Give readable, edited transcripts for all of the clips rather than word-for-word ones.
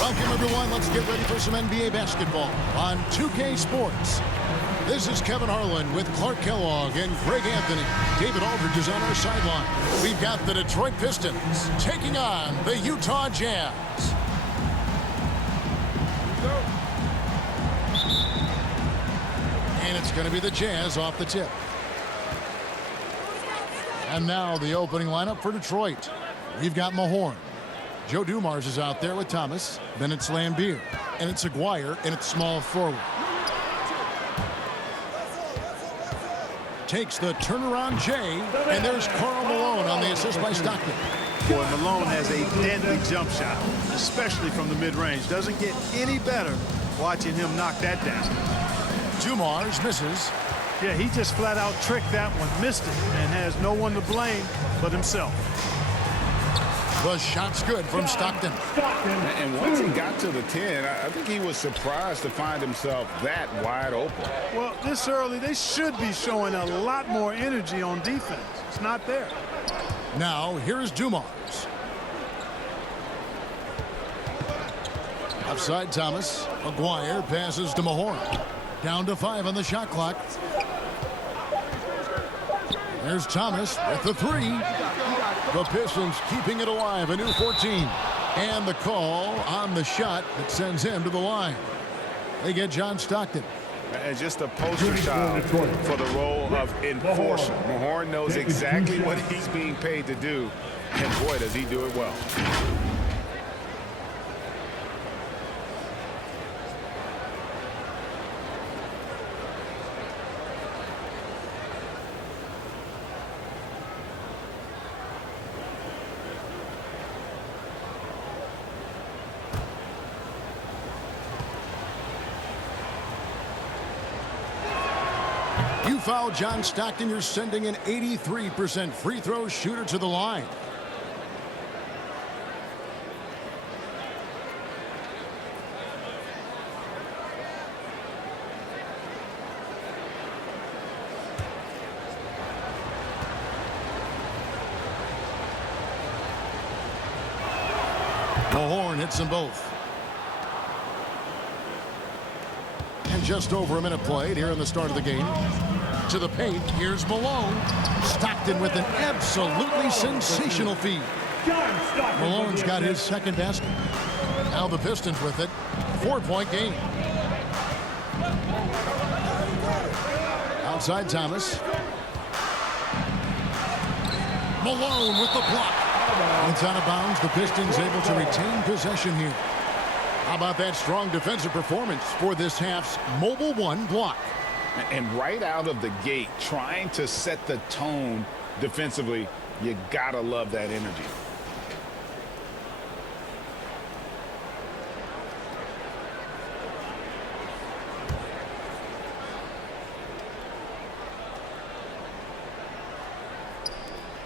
Welcome, everyone. Let's get ready for some NBA basketball on 2K Sports. This is Kevin Harlan with Clark Kellogg and Greg Anthony. David Aldridge is on our sideline. We've got the Detroit Pistons taking on the Utah Jazz. And it's going to be the Jazz off the tip. And now the opening lineup for Detroit. We've got Mahorn. Joe Dumars is out there with Thomas. Then it's Lambeer. And it's Aguirre, and it's small forward. Takes the turnaround Jay, and there's Karl Malone on the assist by Stockton. Boy, Malone has a deadly jump shot, especially from the mid-range. Doesn't get any better watching him knock that down. Dumars misses. Yeah, he just flat out tricked that one, missed it, and has no one to blame but himself. The shot's good from Stockton. And once he got to the 10, I think he was surprised to find himself that wide open. Well, this early, they should be showing a lot more energy on defense. It's not there. Now, here's Dumars. Outside Thomas. Aguirre passes to Mahorn. Down to 5 on the shot clock. There's Thomas with the 3. The Pistons keeping it alive, a new 14. And the call on the shot that sends him to the line. They get John Stockton. And just a poster child for the role of enforcer. Mahorn knows exactly what he's being paid to do, and boy, does he do it well. You foul John Stockton, you're sending an 83% free throw shooter to the line. Mahorn hits them both. And just over a minute played here in the start of the game. To the paint, here's Malone. Stockton with an absolutely sensational feed. Malone's got his second basket. Now the Pistons with it. 4-point game. Outside Thomas. Malone with the block. It's out of bounds. The Pistons able to retain possession here. How about that strong defensive performance for this half's Mobile One block? And right out of the gate, trying to set the tone defensively, you gotta love that energy.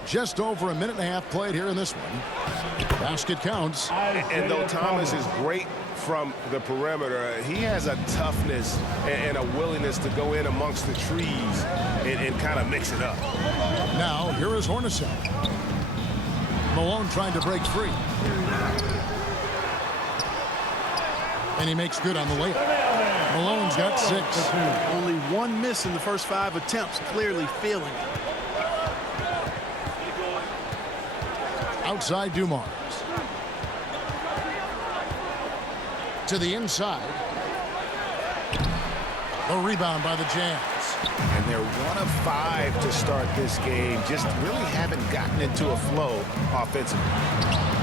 Just over a minute and a half played here in this one. Basket counts. And though Thomas is great from the perimeter, he has a toughness and a willingness to go in amongst the trees and kind of mix it up. Now, here is Hornacek. Malone trying to break free. And he makes good on the layup. Malone's got 6. Only one miss in the first 5 attempts, clearly feeling it. Outside Dumars. To the inside. The rebound by the Jazz. And they're 1 of 5 to start this game. Just really haven't gotten into a flow offensively.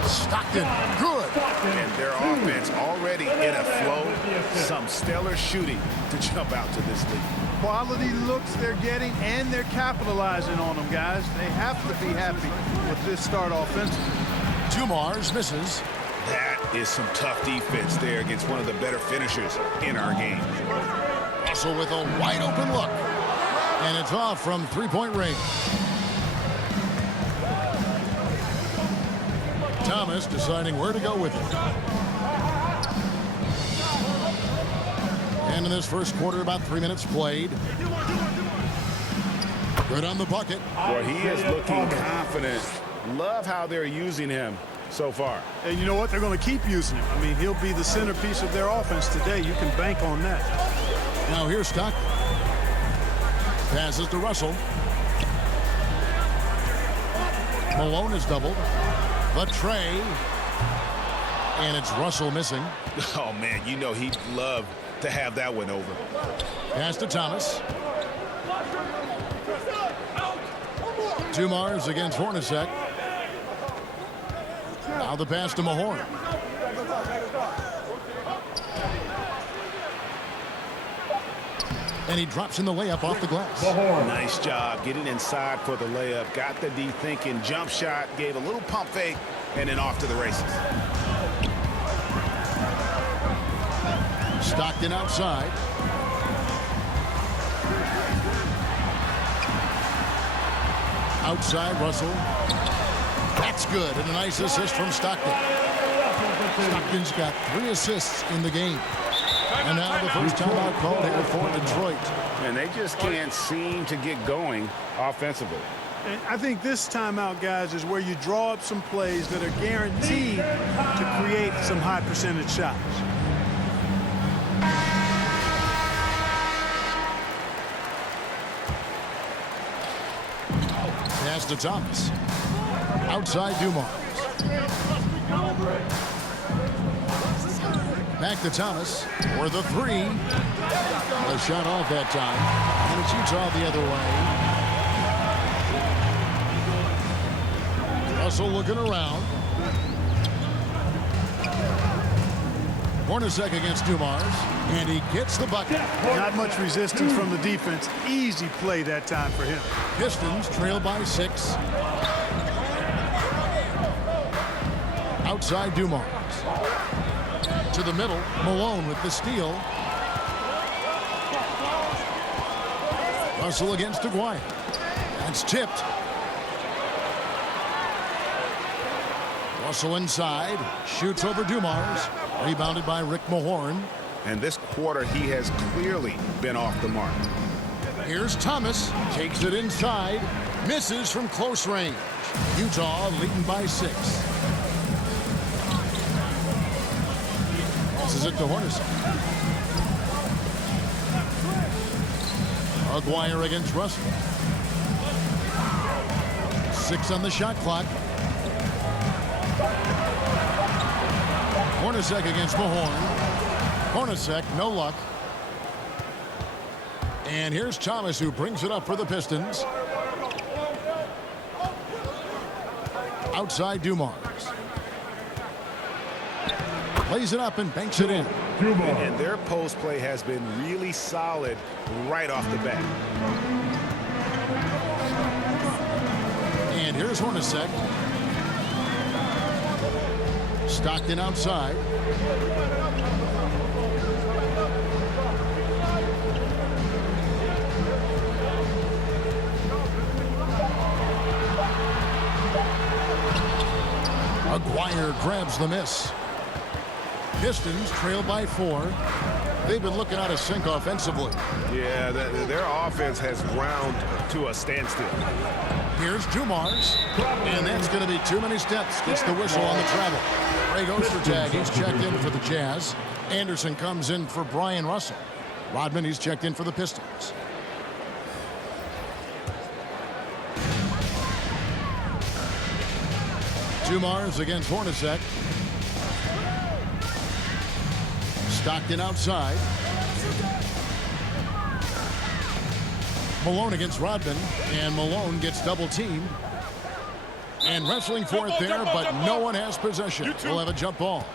Stockton, good. And their offense already in a flow. Some stellar shooting to jump out to this lead. Quality looks they're getting, and they're capitalizing on them, guys. They have to be happy with this start offensively. Dumars misses. That is some tough defense there against one of the better finishers in our game. Russell with a wide open look. And it's off from 3-point range. Thomas deciding where to go with it. And in this first quarter, about 3 minutes played. Good on the bucket. Boy, he is looking confident. Love how they're using him. so far. And you know what? They're going to keep using him. I mean, he'll be the centerpiece of their offense today. You can bank on that. Now here's Stockton. Passes to Russell. Malone is doubled. The tray. And it's Russell missing. Oh, man, you know he'd love to have that one over. Pass to Thomas. Dumars against Hornacek. Now the pass to Mahorn. And he drops in the layup off the glass. Nice job getting inside for the layup. Got the D thinking jump shot, gave a little pump fake, and then off to the races. Stockton outside. Outside Russell. That's good. And a nice assist from Stockton. Stockton's got 3 assists in the game. And now the first timeout called here for Detroit. And they just can't seem to get going offensively. And I think this timeout, guys, is where you draw up some plays that are guaranteed to create some high percentage shots. Pass to Thomas. Outside Dumars. Back to Thomas for the 3. A shot off that time. And it's Utah the other way. Russell looking around. Hornacek against Dumars. And he gets the bucket. Not much resistance from the defense. Easy play that time for him. Pistons trail by 6. Outside Dumars. To the middle. Malone with the steal. Russell against Aguirre. That's tipped. Russell inside. Shoots over Dumars. Rebounded by Rick Mahorn. And this quarter, he has clearly been off the mark. Here's Thomas. Takes it inside. Misses from close range. Utah leading by 6. Passes it to Hornacek. Aguirre against Russell. 6 on the shot clock. Hornacek against Mahorn. Hornacek, no luck. And here's Thomas, who brings it up for the Pistons. Outside Dumars. Plays it up and banks it in. And their post play has been really solid right off the bat. And here's Hornacek. Stockton outside. Aguirre grabs the miss. Pistons trail by 4. They've been looking out of sync offensively. Yeah, their offense has ground to a standstill. Here's Dumars. And that's going to be too many steps. Gets the whistle on the travel. Craig Ostertag, he's checked in for the Jazz. Anderson comes in for Brian Russell. Rodman, he's checked in for the Pistons. Dumars against Hornacek. Stockton outside. Malone against Rodman, and Malone gets double teamed. And wrestling for it there, but no one has possession. We'll have a jump ball.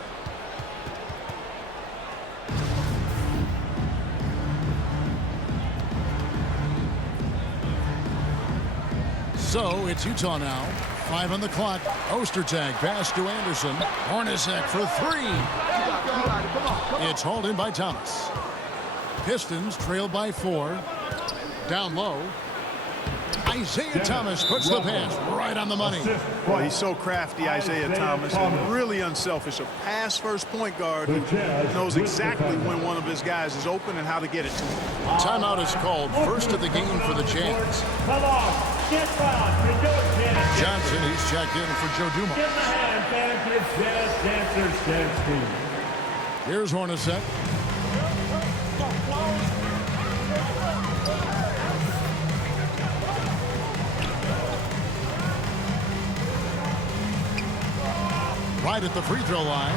So it's Utah now. 5 on the clock. Ostertag pass to Anderson. Hornacek for 3. It's hauled in by Thomas. Pistons trail by 4. Down low. Isaiah Thomas puts the pass right on the money. Well, he's so crafty, Isaiah Thomas, and really unselfish. A pass-first point guard who knows exactly when one of his guys is open and how to get it to him. Timeout is called. First of the game for the Jazz. Come on, get down. Johnson, he's checked in for Joe Dumars. Here's Hornacek. Right at the free throw line.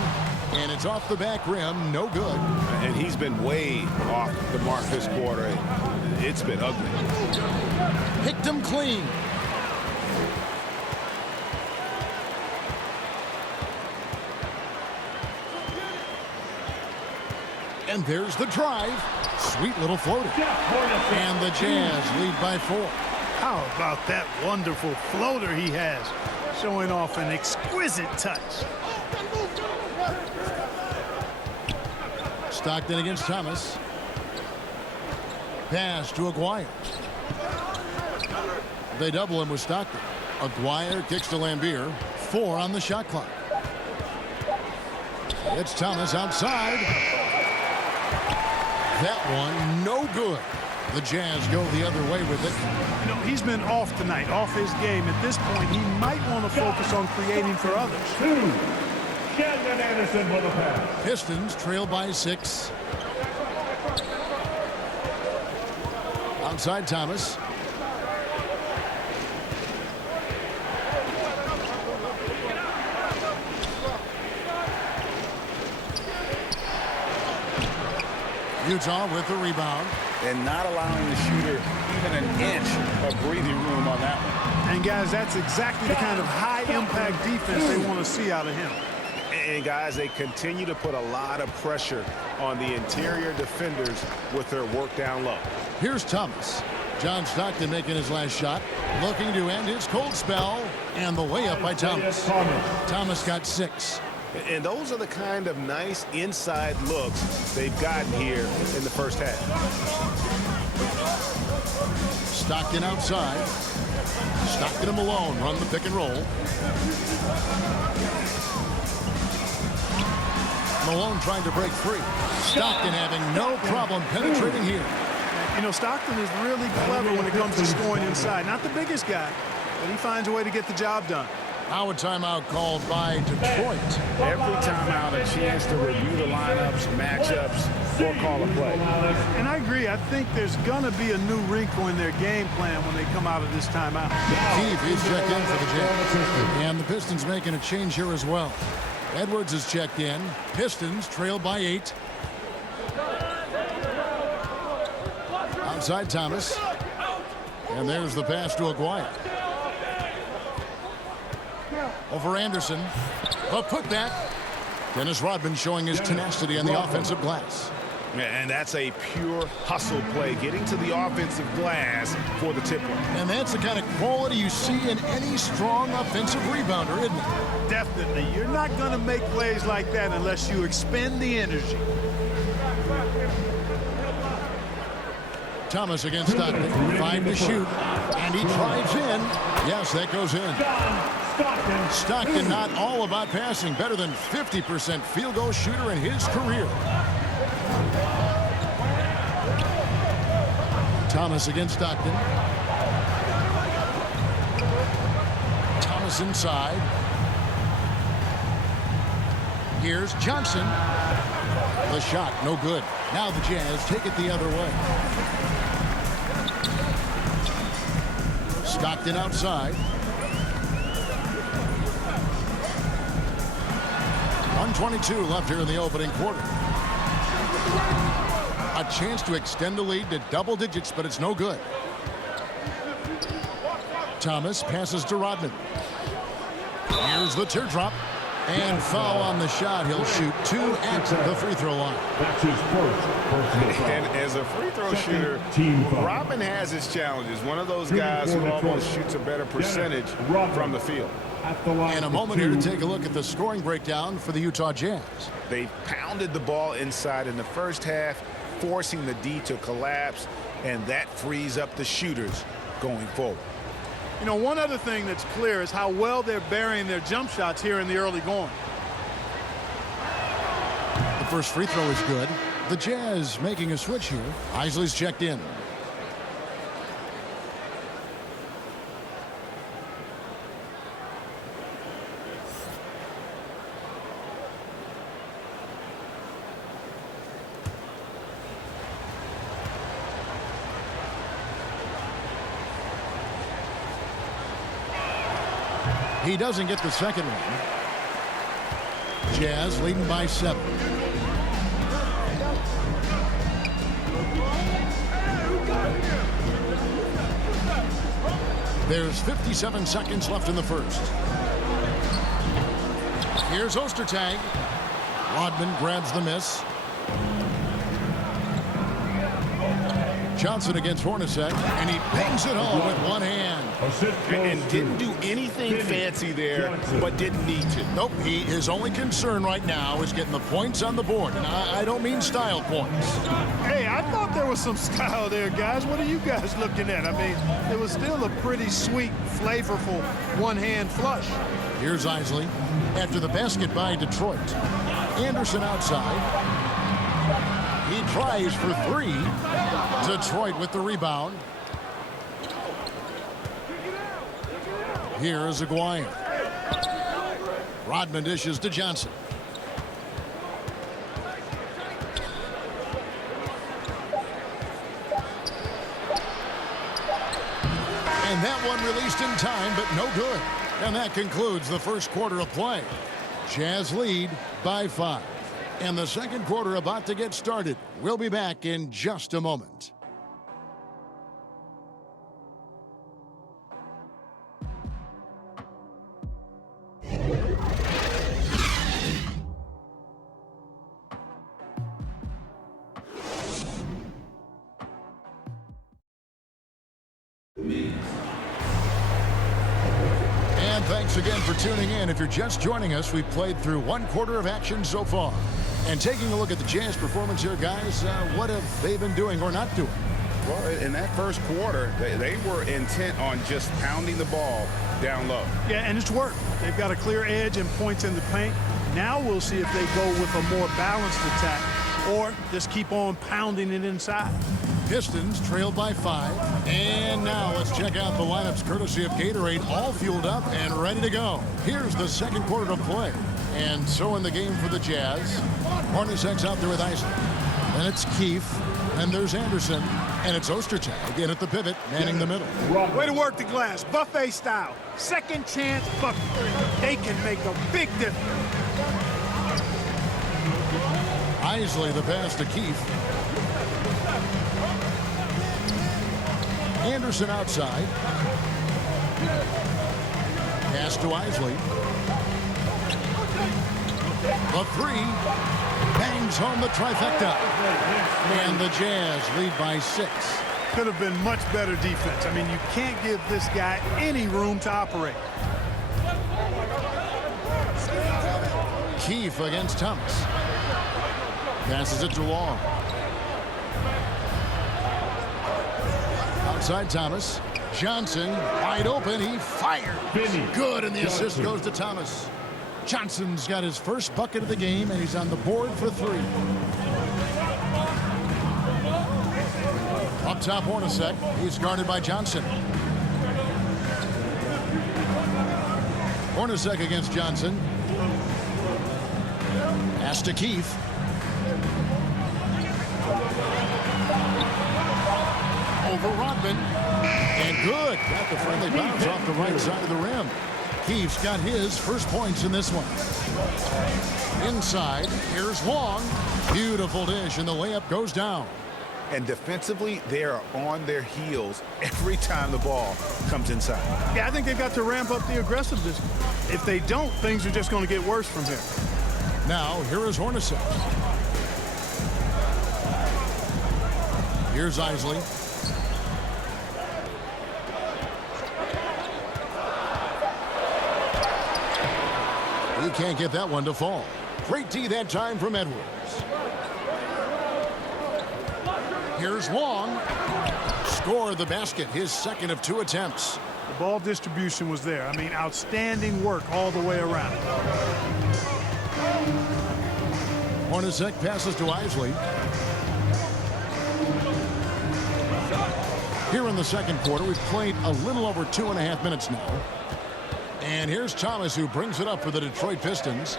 And it's off the back rim. No good. And he's been way off the mark this quarter. It's been ugly. Picked him clean. And there's the drive. Sweet little floater. And the Jazz lead by 4. How about that wonderful floater he has, showing off an exquisite touch. Stockton against Thomas. Pass to Aguirre. They double him with Stockton. Aguirre kicks to Lambier. 4 on the shot clock. It's Thomas outside. That one no good. The Jazz go the other way with it. You know, he's been off tonight, off his game. At this point, he might want to focus on creating for others. Anderson with a pass. Pistons trail by 6. Outside Thomas. Utah with the rebound. And not allowing the shooter even an inch of breathing room on that one. And, guys, that's exactly the kind of high-impact defense they want to see out of him. And, guys, they continue to put a lot of pressure on the interior defenders with their work down low. Here's Thomas. John Stockton making his last shot. Looking to end his cold spell. And the layup by Thomas. Thomas got 6. And those are the kind of nice inside looks they've gotten here in the first half. Stockton outside. Stockton and Malone run the pick and roll. Malone trying to break free. Stockton having no problem penetrating here. You know, Stockton is really clever when it comes to scoring inside. Not the biggest guy, but he finds a way to get the job done. Now a timeout called by Detroit. Every timeout, a chance to review the lineups, matchups, or call a play. And I agree. I think there's going to be a new wrinkle in their game plan when they come out of this timeout. Keith is checked in for the Jazz. And the Pistons making a change here as well. Edwards is checked in. Pistons trail by 8. Outside Thomas. And there's the pass to Aguirre. Over Anderson. A putback. Dennis Rodman showing his tenacity on the offensive glass. And that's a pure hustle play, getting to the offensive glass for the tip one. And that's the kind of quality you see in any strong offensive rebounder, isn't it? Definitely. You're not going to make plays like that unless you expend the energy. Thomas against Stockton. 5 to shoot. And he drives in. Yes, that goes in. Stockton not all about passing. Better than 50% field goal shooter in his career. Thomas against Stockton. Thomas inside. Here's Johnson. The shot, no good. Now the Jazz take it the other way. Stockton outside. 1:22 left here in the opening quarter. A chance to extend the lead to double digits, but it's no good. Thomas passes to Rodman. Here's the teardrop. And foul on the shot. He'll shoot 2 at the free throw line. That's his first And as a free throw shooter, Rodman has his challenges. One of those guys who almost shoots a better percentage from the field. And a moment here to take a look at the scoring breakdown for the Utah Jazz. They pounded the ball inside in the first half, forcing the D to collapse, and that frees up the shooters going forward. You know, one other thing that's clear is how well they're burying their jump shots here in the early going. The first free throw is good. The Jazz making a switch here. Isley's checked in. He doesn't get the second one. Jazz leading by 7. There's 57 seconds left in the first. Here's Ostertag. Rodman grabs the miss. Johnson against Hornacek, and he bangs it home with one hand. And didn't do anything fancy there, but didn't need to. Nope, his only concern right now is getting the points on the board, and I don't mean style points. Hey, I thought there was some style there, guys. What are you guys looking at? I mean, it was still a pretty sweet, flavorful one-hand flush. Here's Isley after the basket by Detroit. Anderson outside. He tries for 3. Detroit with the rebound. Here is Aguirre. Rodman dishes to Johnson. And that one released in time, but no good. And that concludes the first quarter of play. Jazz lead by 5. And the second quarter about to get started. We'll be back in just a moment. And thanks again for tuning in. If you're just joining us, we've played through one quarter of action so far. And taking a look at the Jazz performance here, guys, what have they been doing or not doing? Well, in that first quarter, they were intent on just pounding the ball down low. Yeah, and it's worked. They've got a clear edge and points in the paint. Now we'll see if they go with a more balanced attack or just keep on pounding it inside. Pistons trailed by 5. And now let's check out the lineups courtesy of Gatorade, all fueled up and ready to go. Here's the second quarter of play. And so in the game for the Jazz, Hornacek's out there with Isley. Then it's Keefe, and there's Anderson, and it's Ostertag in at the pivot, manning the middle. Way to work the glass, buffet style. Second chance bucket. They can make a big difference. Isley the pass to Keefe. Anderson outside. Pass to Isley. The 3 bangs home the trifecta. And the Jazz lead by 6. Could have been much better defense. I mean, you can't give this guy any room to operate. Keefe against Thomas. Passes it to Long. Outside Thomas. Johnson wide open. He fired. Good, and the assist goes to Thomas. Johnson's got his first bucket of the game, and he's on the board for 3. Up top, Hornacek. He's guarded by Johnson. Hornacek against Johnson. Pass to Keefe. Over Rodman. And good. Got the friendly bounce off the right side of the rim. Keefe's got his first points in this one. Inside, here's Long. Beautiful dish, and the layup goes down. And defensively, they are on their heels every time the ball comes inside. Yeah, I think they've got to ramp up the aggressiveness. If they don't, things are just going to get worse from here. Now, here is Hornacek. Here's Isley. He can't get that one to fall. Great D that time from Edwards. Here's Long. Scored the basket, his second of 2 attempts. The ball distribution was there. I mean, outstanding work all the way around. Hornacek passes to Isley. Here in the second quarter, we've played a little over 2.5 minutes now. And here's Thomas, who brings it up for the Detroit Pistons.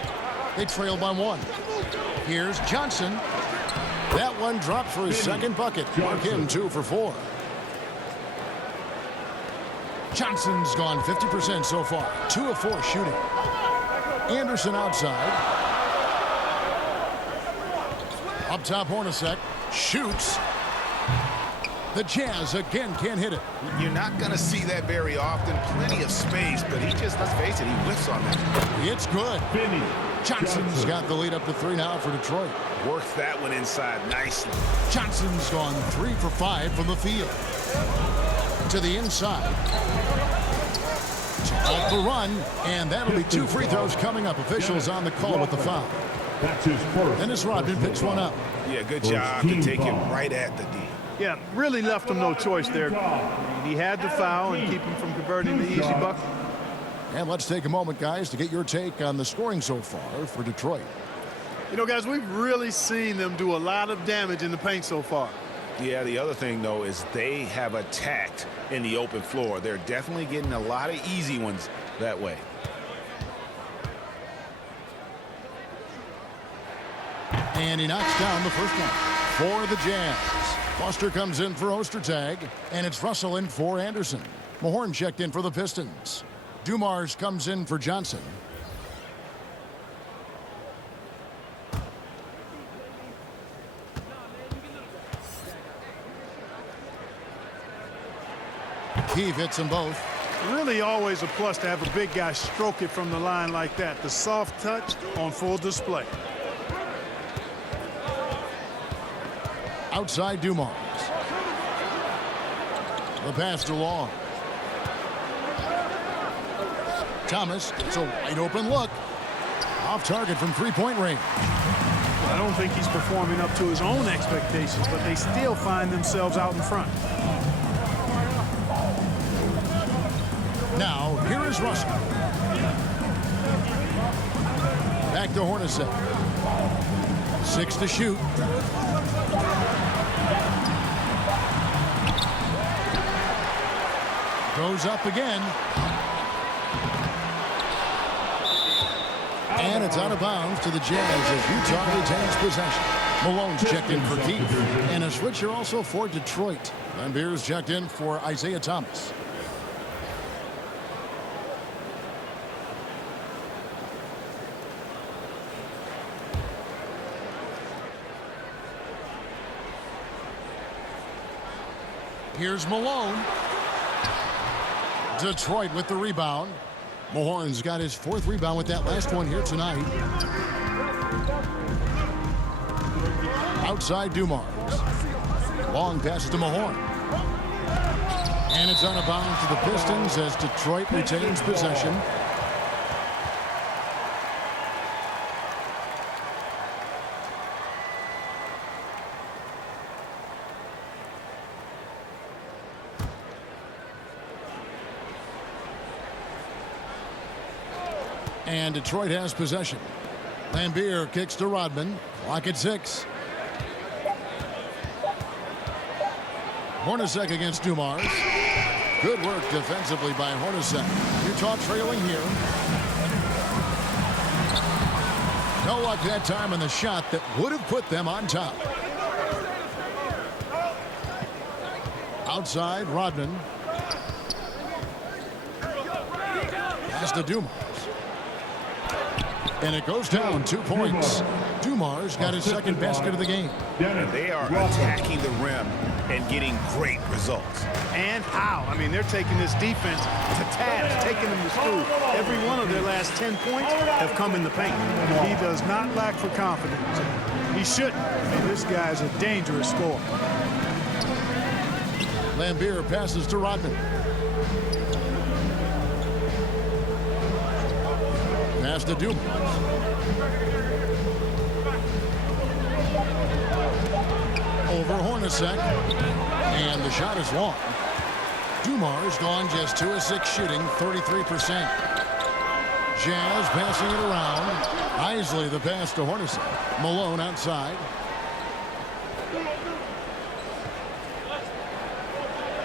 They trail by 1. Here's Johnson. That one dropped for his second bucket. Mark him 2 for 4. Johnson's gone 50% so far. 2 of 4 shooting. Anderson outside. Up top, Hornacek shoots. The Jazz again can't hit it. You're not going to see that very often. Plenty of space, but he just, let's face it, he whiffs on that. It's good. Johnson's got the lead up to 3 now for Detroit. Works that one inside nicely. Johnson's gone 3 for 5 from the field. To the inside. Off the run, and that'll be 2 free throws coming up. Officials on the call with the foul. That's his first. Dennis Rodman picks one up. Yeah, good job to take it right at the D. Yeah, really left him no choice there. He had to foul and keep him from converting the easy bucket. And let's take a moment, guys, to get your take on the scoring so far for Detroit. You know, guys, we've really seen them do a lot of damage in the paint so far. Yeah, the other thing, though, is they have attacked in the open floor. They're definitely getting a lot of easy ones that way. And he knocks down the first one for the Jazz. Foster comes in for Ostertag, and it's Russell in for Anderson. Mahorn checked in for the Pistons. Dumars comes in for Johnson. Keefe hits them both. Really always a plus to have a big guy stroke it from the line like that. The soft touch on full display. Outside Dumars. The pass to Long. Thomas gets a wide open look. Off target from 3-point range. I don't think he's performing up to his own expectations, but they still find themselves out in front. Now, here is Russell. Back to Hornacek. 6 to shoot. Goes up again. And it's out of bounds to the Jazz as Utah retains possession. Malone's checked in for Keefe. And a switch here also for Detroit. Van Beer's checked in for Isaiah Thomas. Here's Malone. Detroit with the rebound. Mahorn's got his 4th rebound with that last one here tonight. Outside Dumars. Long pass to Mahorn. And it's out of bounds to the Pistons as Detroit retains possession. And Detroit has possession. Lambeer kicks to Rodman. Clock at 6. Hornacek against Dumars. Good work defensively by Hornacek. Utah trailing here. No luck that time on the shot that would have put them on top. Outside, Rodman. Pass to Dumars. And it goes down 2 points. Dumars got his 2nd basket of the game. And they are attacking the rim and getting great results. And how? I mean, they're taking this defense to task, taking them to school. Every one of their last 10 points have come in the paint. He does not lack for confidence. He shouldn't. I mean, this guy's a dangerous scorer. Lambeer passes to Rodman. Pass to Dumars. Over Hornacek. And the shot is long. Dumars gone just 2 of 6 shooting, 33%. Jazz passing it around. Isley the pass to Hornacek. Malone outside.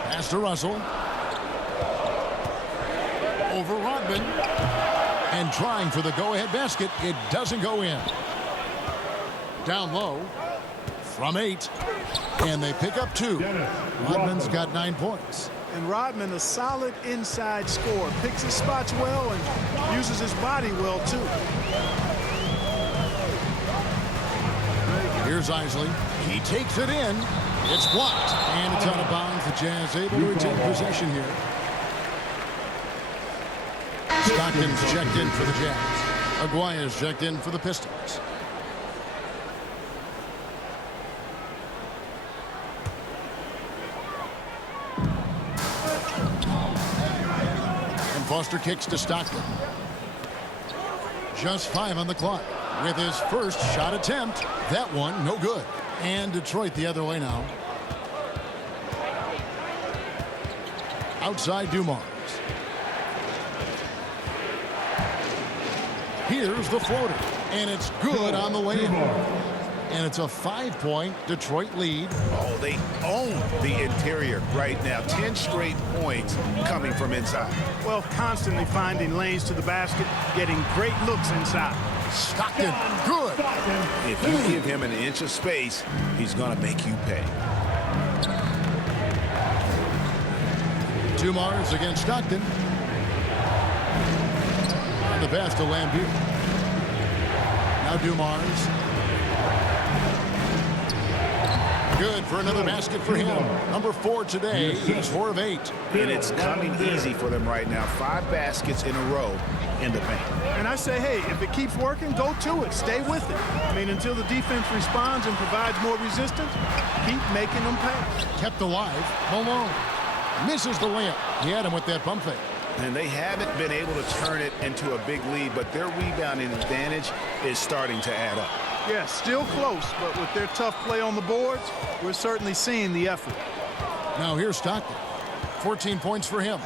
Pass to Russell. Over Rodman. And trying for the go-ahead basket. It doesn't go in. Down low. From 8. And they pick up 2. Rodman's got 9 points. And Rodman, a solid inside scorer, picks his spots well and uses his body well, too. Here's Isley. He takes it in. It's blocked. And it's out of bounds. The Jazz able to retain possession here. Stockton's checked in for the Jazz. Aguirre's checked in for the Pistons. And Foster kicks to Stockton. Just 5 on the clock. With his first shot attempt. That one, no good. And Detroit the other way now. Outside Dumars. Here's the floater. And it's good on the way in. And it's a 5-point Detroit lead. Oh, they own the interior right now. 10 straight points coming from inside. Well, constantly finding lanes to the basket, getting great looks inside. Stockton, good. If you give him an inch of space, he's going to make you pay. Dumars against Stockton. And the pass to Lambeer. Now Dumars. Good for another basket for him. Number 4 today. He's 4 of 8. And it's coming easy for them right now. 5 baskets in a row in the paint. And I say, hey, if it keeps working, go to it. Stay with it. I mean, until the defense responds and provides more resistance, keep making them pay. Kept alive. Malone misses the layup. He had him with that pump fake. And they haven't been able to turn it into a big lead, but their rebounding advantage is starting to add up. Yeah, still close, but with their tough play on the boards, we're certainly seeing the effort. Now here's Stockton. 14 points for him.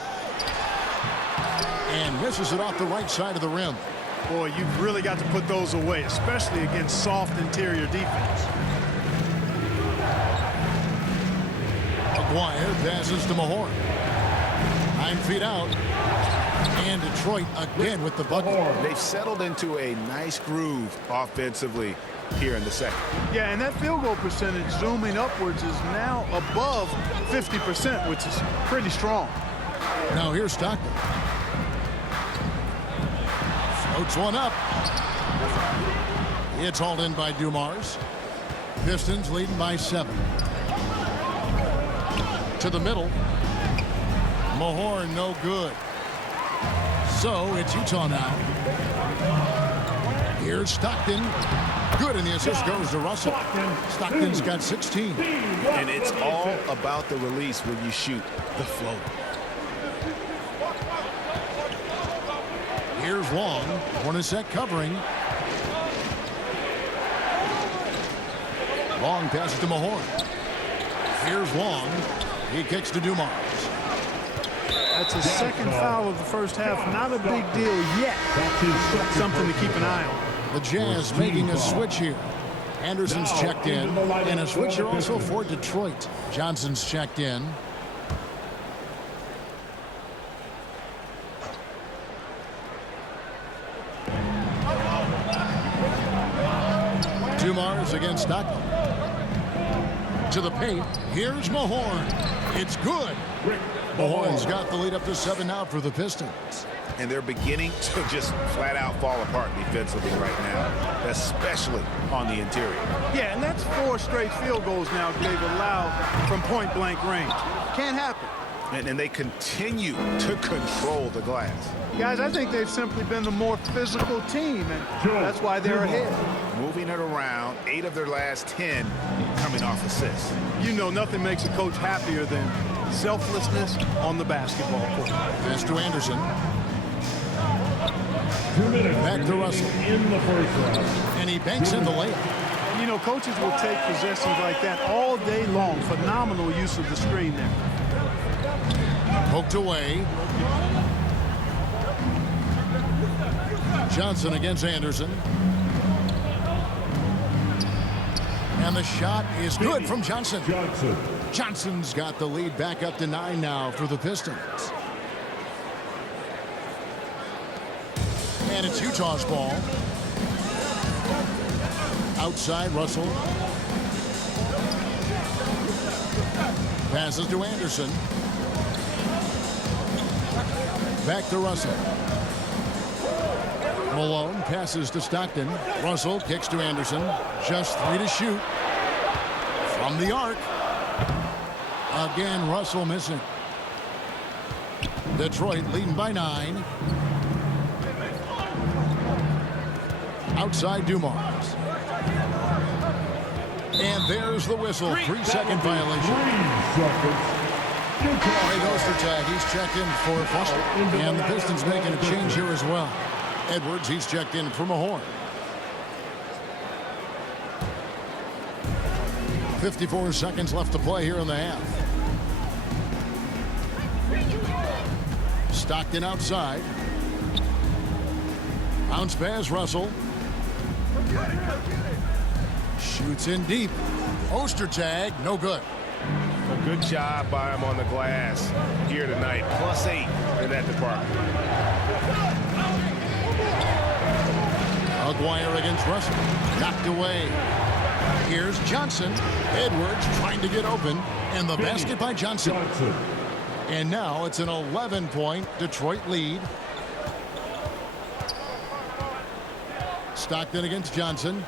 And misses it off the right side of the rim. Boy, you've really got to put those away, especially against soft interior defense. Aguirre passes to Mahorn. 9 feet out. And Detroit again with the bucket. They've settled into a nice groove offensively here in the second. Yeah, and that field goal percentage zooming upwards is now above 50%, which is pretty strong. Now here's Stockton. Floats one up. It's hauled in by Dumars. Pistons leading by 7. To the middle. Mahorn no good. So it's Utah now. Here's Stockton. Good, and the assist goes to Russell. Stockton's got 16. And it's all about the release when you shoot the float. Here's Long. Hornacek covering. Long passes to Mahorn. Here's Long. He kicks to Dumars. That's his second foul of the first half. Not a big deal yet. Something to keep an eye on. The Jazz making a switch here. Anderson's checked in. And a switch here also for Detroit. Johnson's checked in. Dumars against Stockton. To the paint. Here's Mahorn. It's good. Mahorn's got the lead up to 7 now for the Pistons. And they're beginning to just flat out fall apart defensively right now, especially on the interior. Yeah, and that's 4 straight field goals now they've allowed from point-blank range. Can't happen. And they continue to control the glass. Guys, I think they've simply been the more physical team, and that's why they're ahead. Moving it around, 8 of their last 10 coming off assists. You know nothing makes a coach happier than selflessness on the basketball court. Pass to Anderson. 2 minutes Back to Russell. in the first round. And he banks in the layup. You know, coaches will take possessions like that all day long. Phenomenal use of the screen there. Poked away. Johnson against Anderson. And the shot is good from Johnson. Johnson's got the lead back up to 9 now for the Pistons. And it's Utah's ball. Outside, Russell. Passes to Anderson. Back to Russell. Malone passes to Stockton. Russell kicks to Anderson. Just 3 to shoot. From the arc. Again, Russell missing. Detroit leading by 9. Outside Dumars. And there's the whistle. 3-second violation. 3 seconds. Great Ostertag. He's checked in for Foster. And the Pistons making a change here as well. Edwards, he's checked in for Mahorn. 54 seconds left to play here in the half. Stockton outside. Bounce pass, Russell. Shoots in deep. Ostertag, no good. A good job by him on the glass here tonight. +8 in that department. Aguirre against Russell. Knocked away. Here's Johnson. Edwards trying to get open. And the basket by Johnson. And now it's an 11-point Detroit lead. Stockton against Johnson.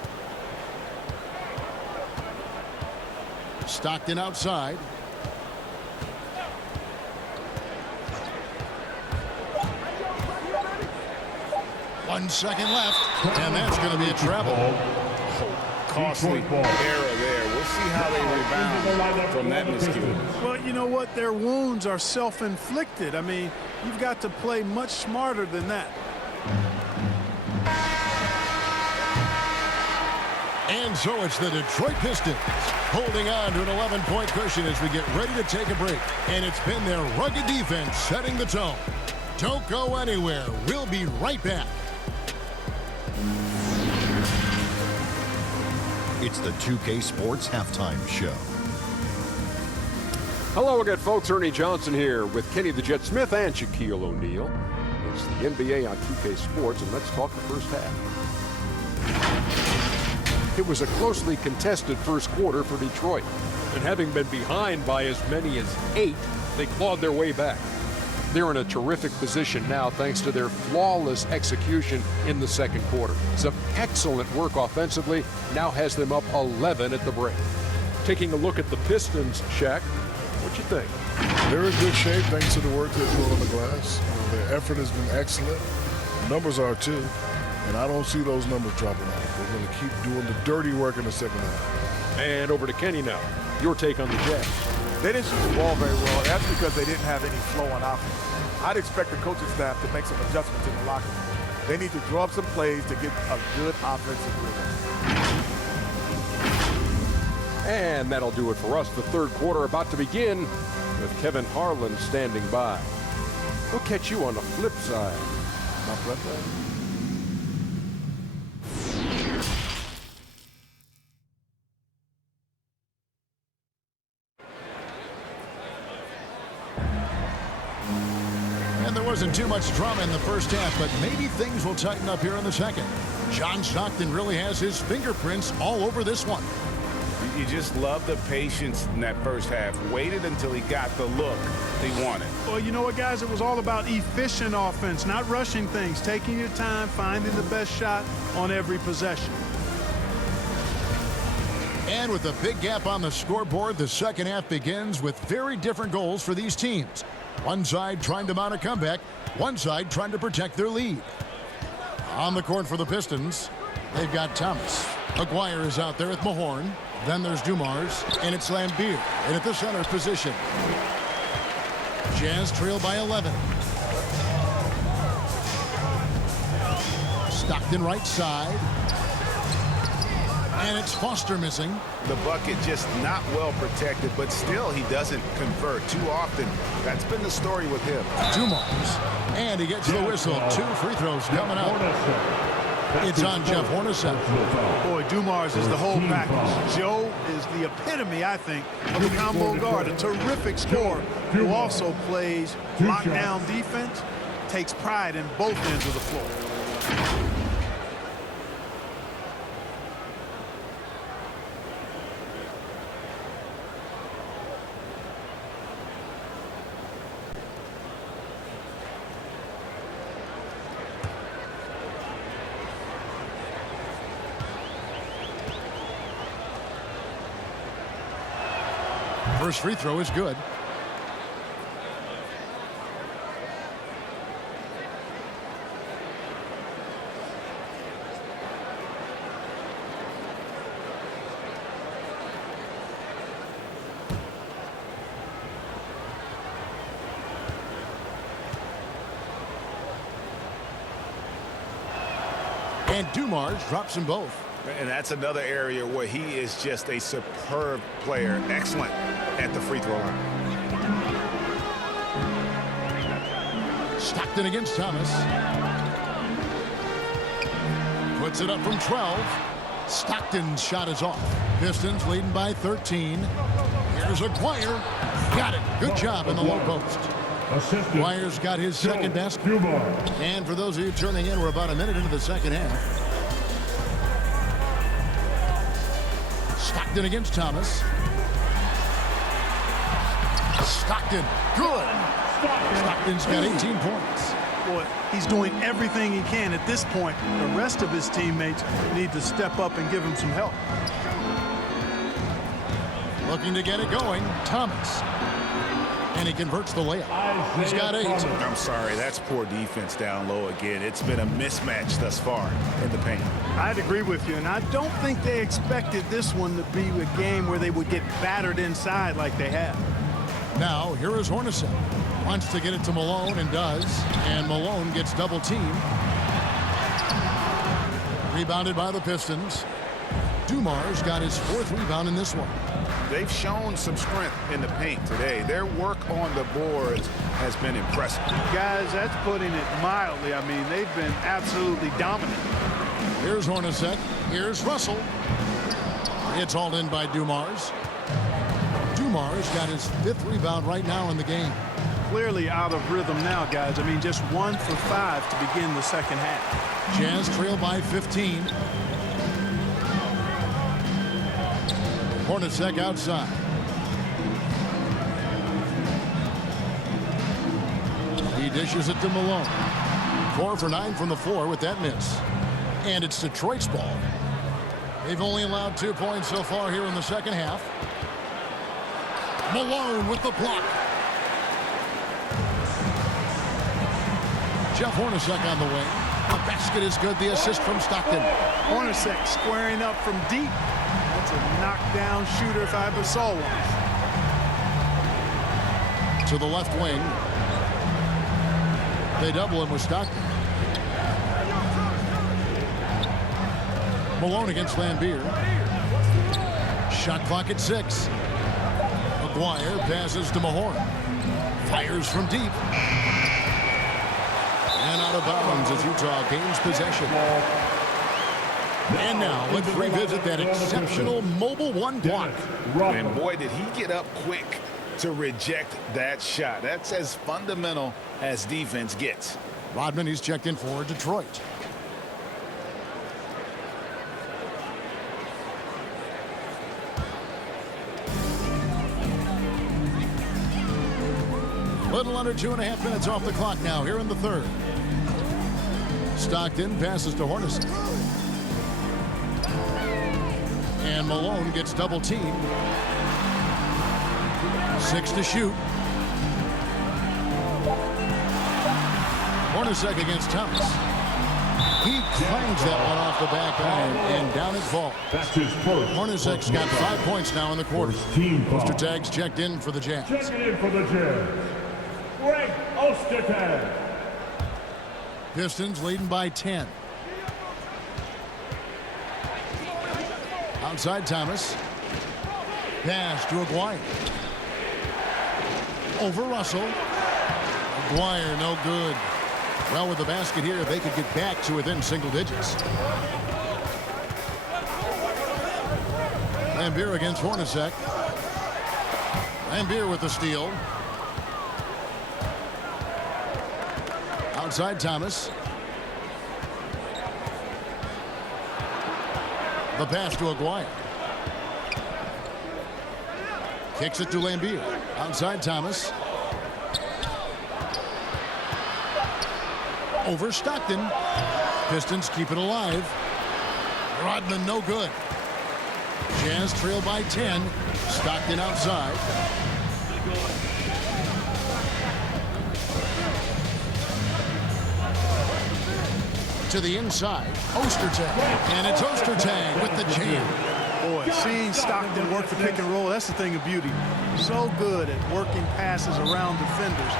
Stockton outside. One second left, and that's going to be a travel. Costly error there. We'll see how they rebound from that miscue. Well, you know what? Their wounds are self-inflicted. I mean, you've got to play much smarter than that. And so it's the Detroit Pistons holding on to an 11-point cushion as we get ready to take a break. And it's been their rugged defense setting the tone. Don't go anywhere. We'll be right back. It's the 2K Sports Halftime Show. Hello again, folks. Ernie Johnson here with Kenny the Jet Smith and Shaquille O'Neal. It's the NBA on 2K Sports, and let's talk the first half. It was a closely contested first quarter for Detroit, and having been behind by as many as 8, they clawed their way back. They're in a terrific position now thanks to their flawless execution in the second quarter. Some excellent work offensively now has them up 11 at the break. Taking a look at the Pistons, Shaq, what you think? They're in good shape thanks to the work they're doing on the glass. Their effort has been excellent. The numbers are too. And I don't see those numbers dropping off. They're going to keep doing the dirty work in the second half. And over to Kenny now. Your take on the Jazz. They didn't shoot the ball very well. That's because they didn't have any flow on offense. I'd expect the coaching staff to make some adjustments in the locker room. They need to draw up some plays to get a good offensive rhythm. And that'll do it for us. The third quarter about to begin with Kevin Harlan standing by. We'll catch you on the flip side. My pleasure. Wasn't too much drama in the first half, but maybe things will tighten up here in the second. John Stockton really has his fingerprints all over this one. You just love the patience in that first half. Waited until he got the look he wanted. Well, you know what, guys? It was all about efficient offense, not rushing things, taking your time, finding the best shot on every possession. And with a big gap on the scoreboard, the second half begins with very different goals for these teams. One side trying to mount a comeback, one side trying to protect their lead. On the court for the Pistons, they've got Thomas. Aguirre is out there with Mahorn. Then there's Dumars, and it's Lambeer. And at the center position, Jazz trail by 11. Stockton right side. And it's Foster missing. The bucket just not well protected, but still he doesn't convert too often. That's been the story with him. Dumars. And he gets the whistle. 2 free throws coming up. It's on Jeff Hornacek. Boy, Dumars is the whole package. Joe is the epitome, I think, of the combo guard. A terrific scorer who also plays lockdown defense, takes pride in both ends of the floor. First free throw is good. And Dumars drops them both. And that's another area where he is just a superb player. Excellent at the free throw line. Stockton against Thomas. Puts it up from 12. Stockton's shot is off. Pistons leading by 13. Here's Aguirre. Got it. Good job in the low post. Aguirre's got his second best. And for those of you turning in, we're about a minute into the second half. Stockton against Thomas. Stockton, good. Stockton's got 18 points. Boy, he's doing everything he can at this point. The rest of his teammates need to step up and give him some help. Looking to get it going, Thomas. And he converts the layup. He's got 8. I'm sorry, that's poor defense down low again. It's been a mismatch thus far in the paint. I'd agree with you, and I don't think they expected this one to be a game where they would get battered inside like they have. Now, here is Hornacek. Wants to get it to Malone and does. And Malone gets double teamed. Rebounded by the Pistons. Dumars got his 4th rebound in this one. They've shown some strength in the paint today. Their work on the boards has been impressive. Guys, that's putting it mildly. I mean, they've been absolutely dominant. Here's Hornacek. Here's Russell. It's all in by Dumars. Dumars got his 5th rebound right now in the game. Clearly out of rhythm now, guys. I mean, just 1 for 5 to begin the second half. Jazz trail by 15. Hornacek outside. He dishes it to Malone. 4 for 9 from the floor with that miss. And it's Detroit's ball. They've only allowed 2 points so far here in the second half. Malone with the block. Jeff Hornacek on the wing. The basket is good. The assist from Stockton. Hornacek squaring up from deep. That's a knockdown shooter if I ever saw one. To the left wing. They double him with Stockton. Malone against Lambeer. Shot clock at 6. Aguirre passes to Mahorn. Fires from deep. And out of bounds as Utah gains possession. And now let's revisit that exceptional mobile 1 block. And boy, did he get up quick to reject that shot. That's as fundamental as defense gets. Rodman, he's checked in for Detroit. Little under 2.5 minutes off the clock now here in the third. Stockton passes to Hornacek. And Malone gets double teamed. 6 to shoot. Hornacek against Thomas. He clangs that one off the back iron and down it falls. That's his first. Hornacek's got 5 points now in the quarter. Mr. Tagg's checked in for the Jazz. Checking in for the Jazz, Greg Ostertag. Pistons leading by 10. Outside Thomas. Pass to Aguirre. Over Russell. Aguirre no good. Well, with the basket here, they could get back to within single digits. Lambeer against Hornacek. Lambeer with the steal. Outside Thomas. The pass to Aguirre. Kicks it to Lambeer. Outside Thomas. Over Stockton. Pistons keep it alive. Rodman no good. Jazz trail by 10. Stockton outside. To the inside. Ostertag. And it's Ostertag with the jam. Boy, seeing Stockton work the pick and roll, that's the thing of beauty. So good at working passes around defenders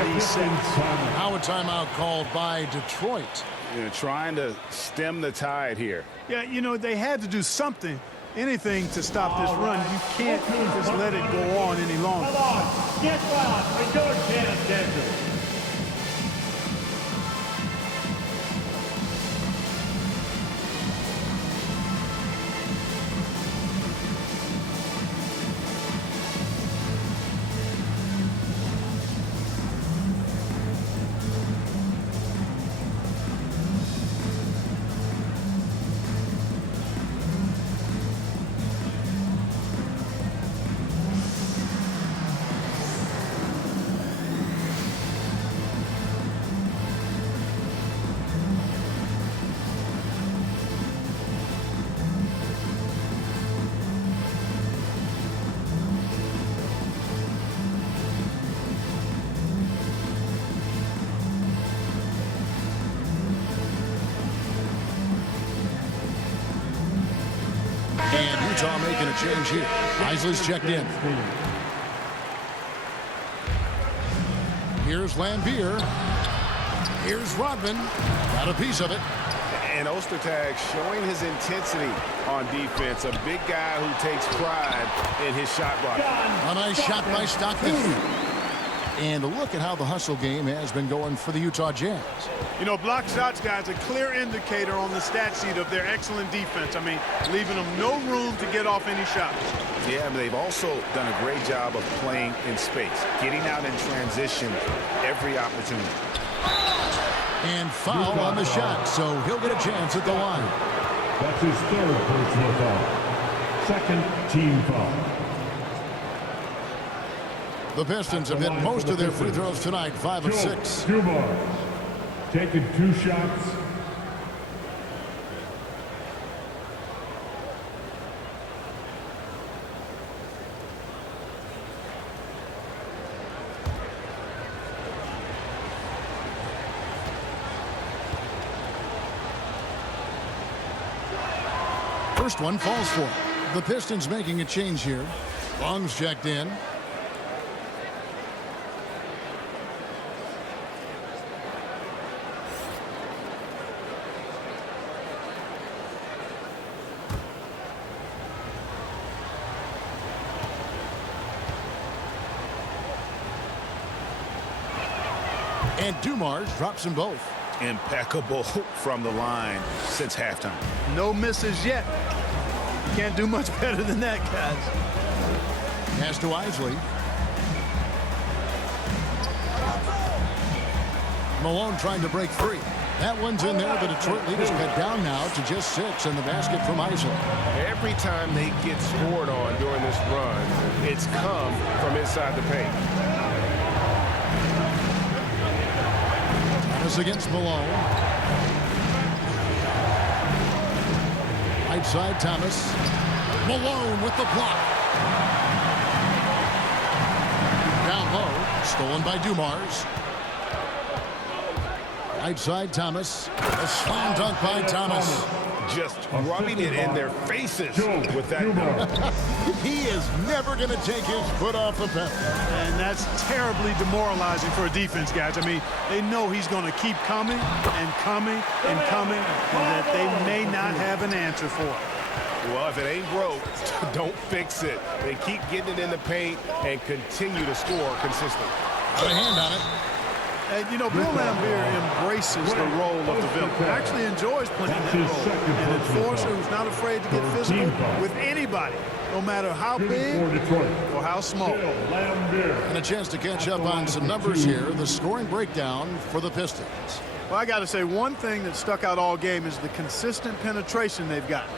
in these sets. Now a timeout called by Detroit. You know, trying to stem the tide here. Yeah, you know, they had to do something, anything to stop this run. You can't just let it go on any longer. Come on, get fouled. We don't chance dancer. And Utah making a change here. Isley's checked in. Here's Lambier. Here's Rodman. Got a piece of it. And Ostertag showing his intensity on defense. A big guy who takes pride in his shot block. A nice shot by Stockton. And look at how the hustle game has been going for the Utah Jazz. You know, block shots, guys, a clear indicator on the stat sheet of their excellent defense. I mean, leaving them no room to get off any shots. Yeah, but they've also done a great job of playing in space, getting out in transition every opportunity. And foul on the shot, so he'll get a chance at the line. That's his third personal foul. Second team foul. The Pistons have hit most of their free throws tonight, 5 of 6. Dumars taking 2 shots. First one falls for him. The Pistons making a change here. Long's checked in. And Dumars drops them both. Impeccable from the line since halftime. No misses yet. You can't do much better than that, guys. Pass to Isley. Malone trying to break free. That one's in there. The Detroit leaders cut down now to just 6, and the basket from Isley. Every time they get scored on during this run, it's come from inside the paint. Thomas against Malone. Right side, Thomas. Malone with the block. Down low, stolen by Dumars. Right side, Thomas. A slam dunk by Thomas. Just rubbing it in their faces with that dunk. He is never going to take his foot off the pedal. And that's terribly demoralizing for a defense, guys. I mean, they know he's going to keep coming and coming and coming, and that they may not have an answer for it. Well, if it ain't broke, don't fix it. They keep getting it in the paint and continue to score consistently. Got a hand on it. And, you know, Bill Lambier embraces the role of the villain. Actually enjoys playing that role. An enforcer who's not afraid to get physical with anybody, no matter how big or how small. And a chance to catch up on some numbers here. The scoring breakdown for the Pistons. Well, I got to say, one thing that stuck out all game is the consistent penetration they've got.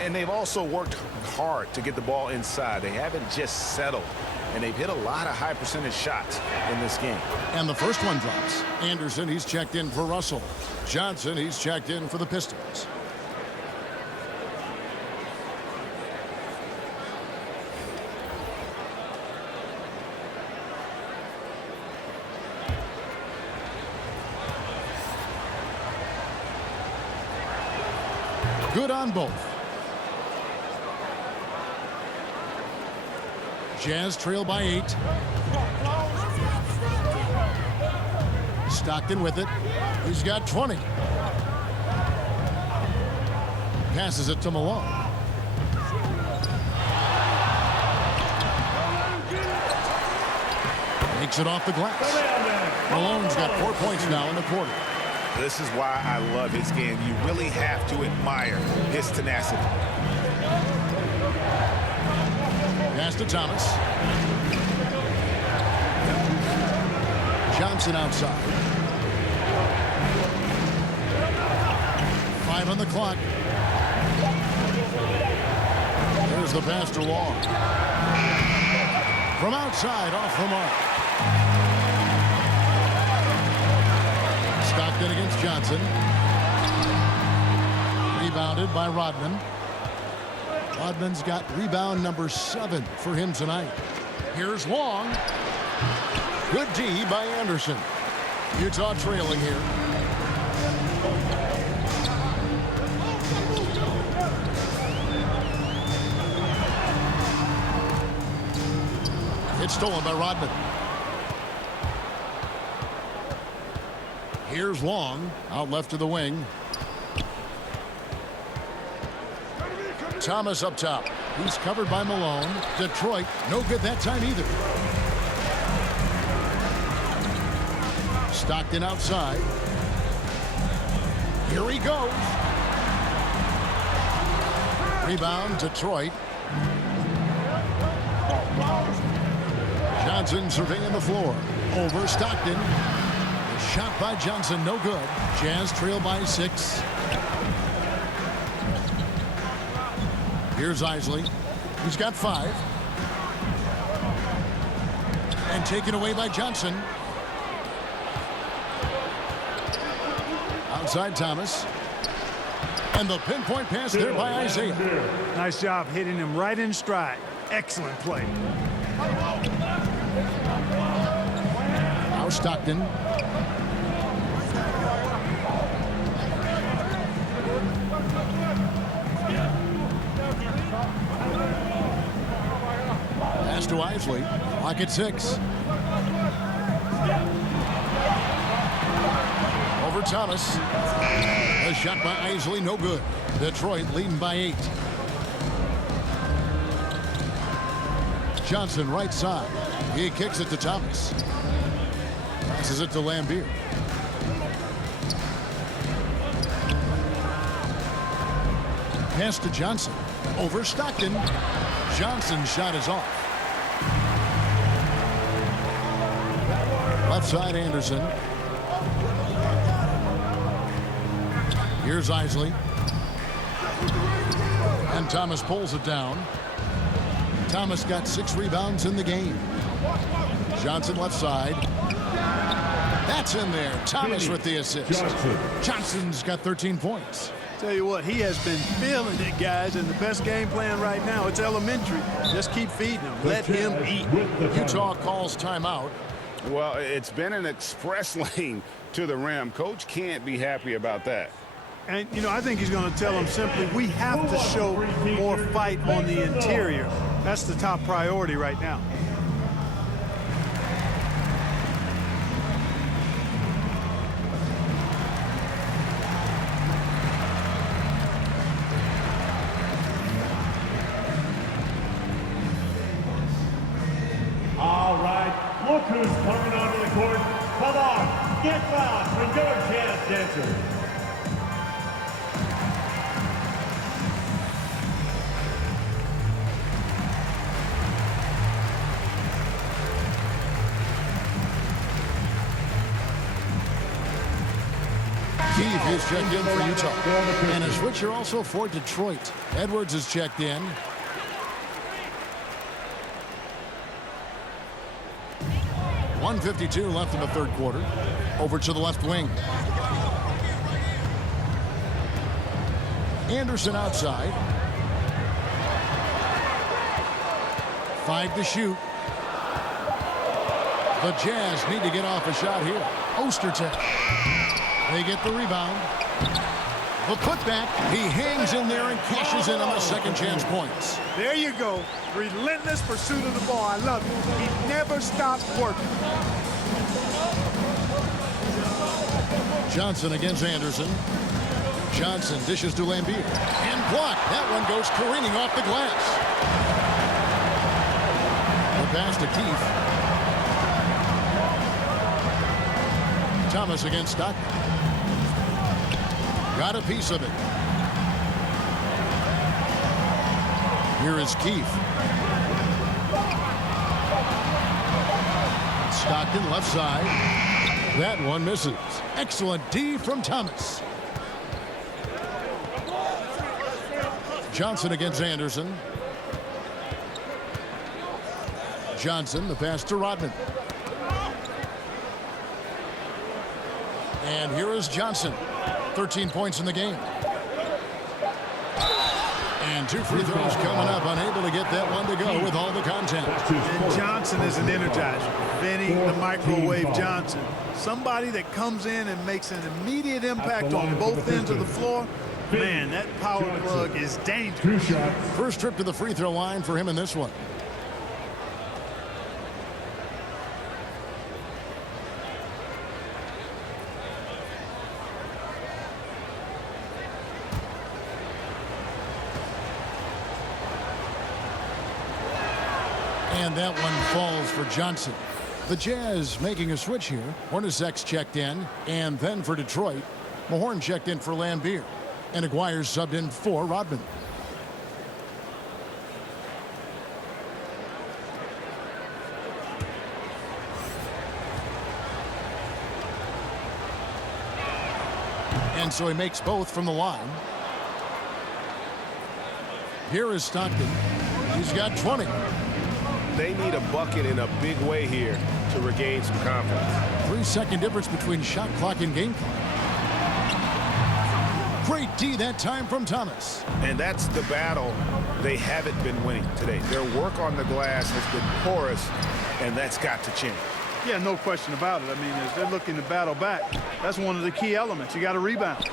And they've also worked hard to get the ball inside. They haven't just settled. And they've hit a lot of high percentage shots in this game. And the first one drops. Anderson, he's checked in for Russell. Johnson, he's checked in for the Pistons. Good on both. Jazz trail by 8. Stockton with it. He's got 20. Passes it to Malone. Makes it off the glass. Malone's got 4 points now in the quarter. This is why I love his game. You really have to admire his tenacity. Pass to Thomas. Johnson outside. 5 on the clock. There's the pass to Long. From outside, off the mark. Stockton against Johnson. Rebounded by Rodman. Rodman's got rebound number 7 for him tonight. Here's Long. Good D by Anderson. Utah trailing here. It's stolen by Rodman. Here's Long, out left to the wing. Thomas up top. He's covered by Malone. Detroit, no good that time either. Stockton outside. Here he goes. Rebound, Detroit. Johnson surveying the floor. Over Stockton. The shot by Johnson, no good. Jazz trail by 6. Here's Isley. He's got 5. And taken away by Johnson. Outside Thomas. And the pinpoint pass there by Isaiah. Nice job hitting him right in stride. Excellent play. Now Stockton. Pass to Isley. Lock at 6. Over Thomas. A shot by Isley, no good. Detroit leading by 8. Johnson right side. He kicks it to Thomas. Passes it to Lambeer. Pass to Johnson. Over Stockton. Johnson's shot is off. Left side Anderson. Here's Isley. And Thomas pulls it down. Thomas got 6 rebounds in the game. Johnson left side. That's in there. Thomas with the assist. Johnson's got 13 points. Tell you what, he has been feeling it, guys, and the best game plan right now, it's elementary. Just keep feeding him. Let him eat. Utah calls timeout. Well, it's been an express lane to the rim. Coach can't be happy about that. And, you know, I think he's going to tell them simply, we have to show more fight on the interior. That's the top priority right now. All right, look who's coming onto the court. Come on, get fouled for your Jazz dancers. Keith is checked in for Utah. And a switcher also for Detroit. Edwards is checked in. .152 left in the third quarter. Over to the left wing. Anderson outside. 5 to shoot. The Jazz need to get off a shot here. Ostertag. They get the rebound. The putback, he hangs in there and cashes in on the second chance points. There you go. Relentless pursuit of the ball. I love it. He never stopped working. Johnson against Anderson. Johnson dishes to Lambier. And blocked. That one goes careening off the glass. The pass to Keith. Thomas against Stockton. Got a piece of it. Here is Keith. Stockton left side. That one misses. Excellent D from Thomas. Johnson against Anderson. Johnson, the pass to Rodman. And here is Johnson. 13 points in the game. And 2 free throws coming up. Unable to get that one to go with all the contact. And Johnson is an energizer. Vinny, the microwave Johnson. Somebody that comes in and makes an immediate impact on both ends of the floor. Man, that power plug is dangerous. First trip to the free throw line for him in this one. And that one falls for Johnson. The Jazz making a switch here. Hornacek's checked in. And then for Detroit, Mahorn checked in for Lambier. And Aguirre's subbed in for Rodman. And so he makes both from the line. Here is Stockton. He's got 20. They need a bucket in a big way here to regain some confidence. 3-second difference between shot clock and game clock. Great D that time from Thomas. And that's the battle they haven't been winning today. Their work on the glass has been porous, and that's got to change. Yeah, no question about it. I mean, as they're looking to battle back, that's one of the key elements. You got to rebound.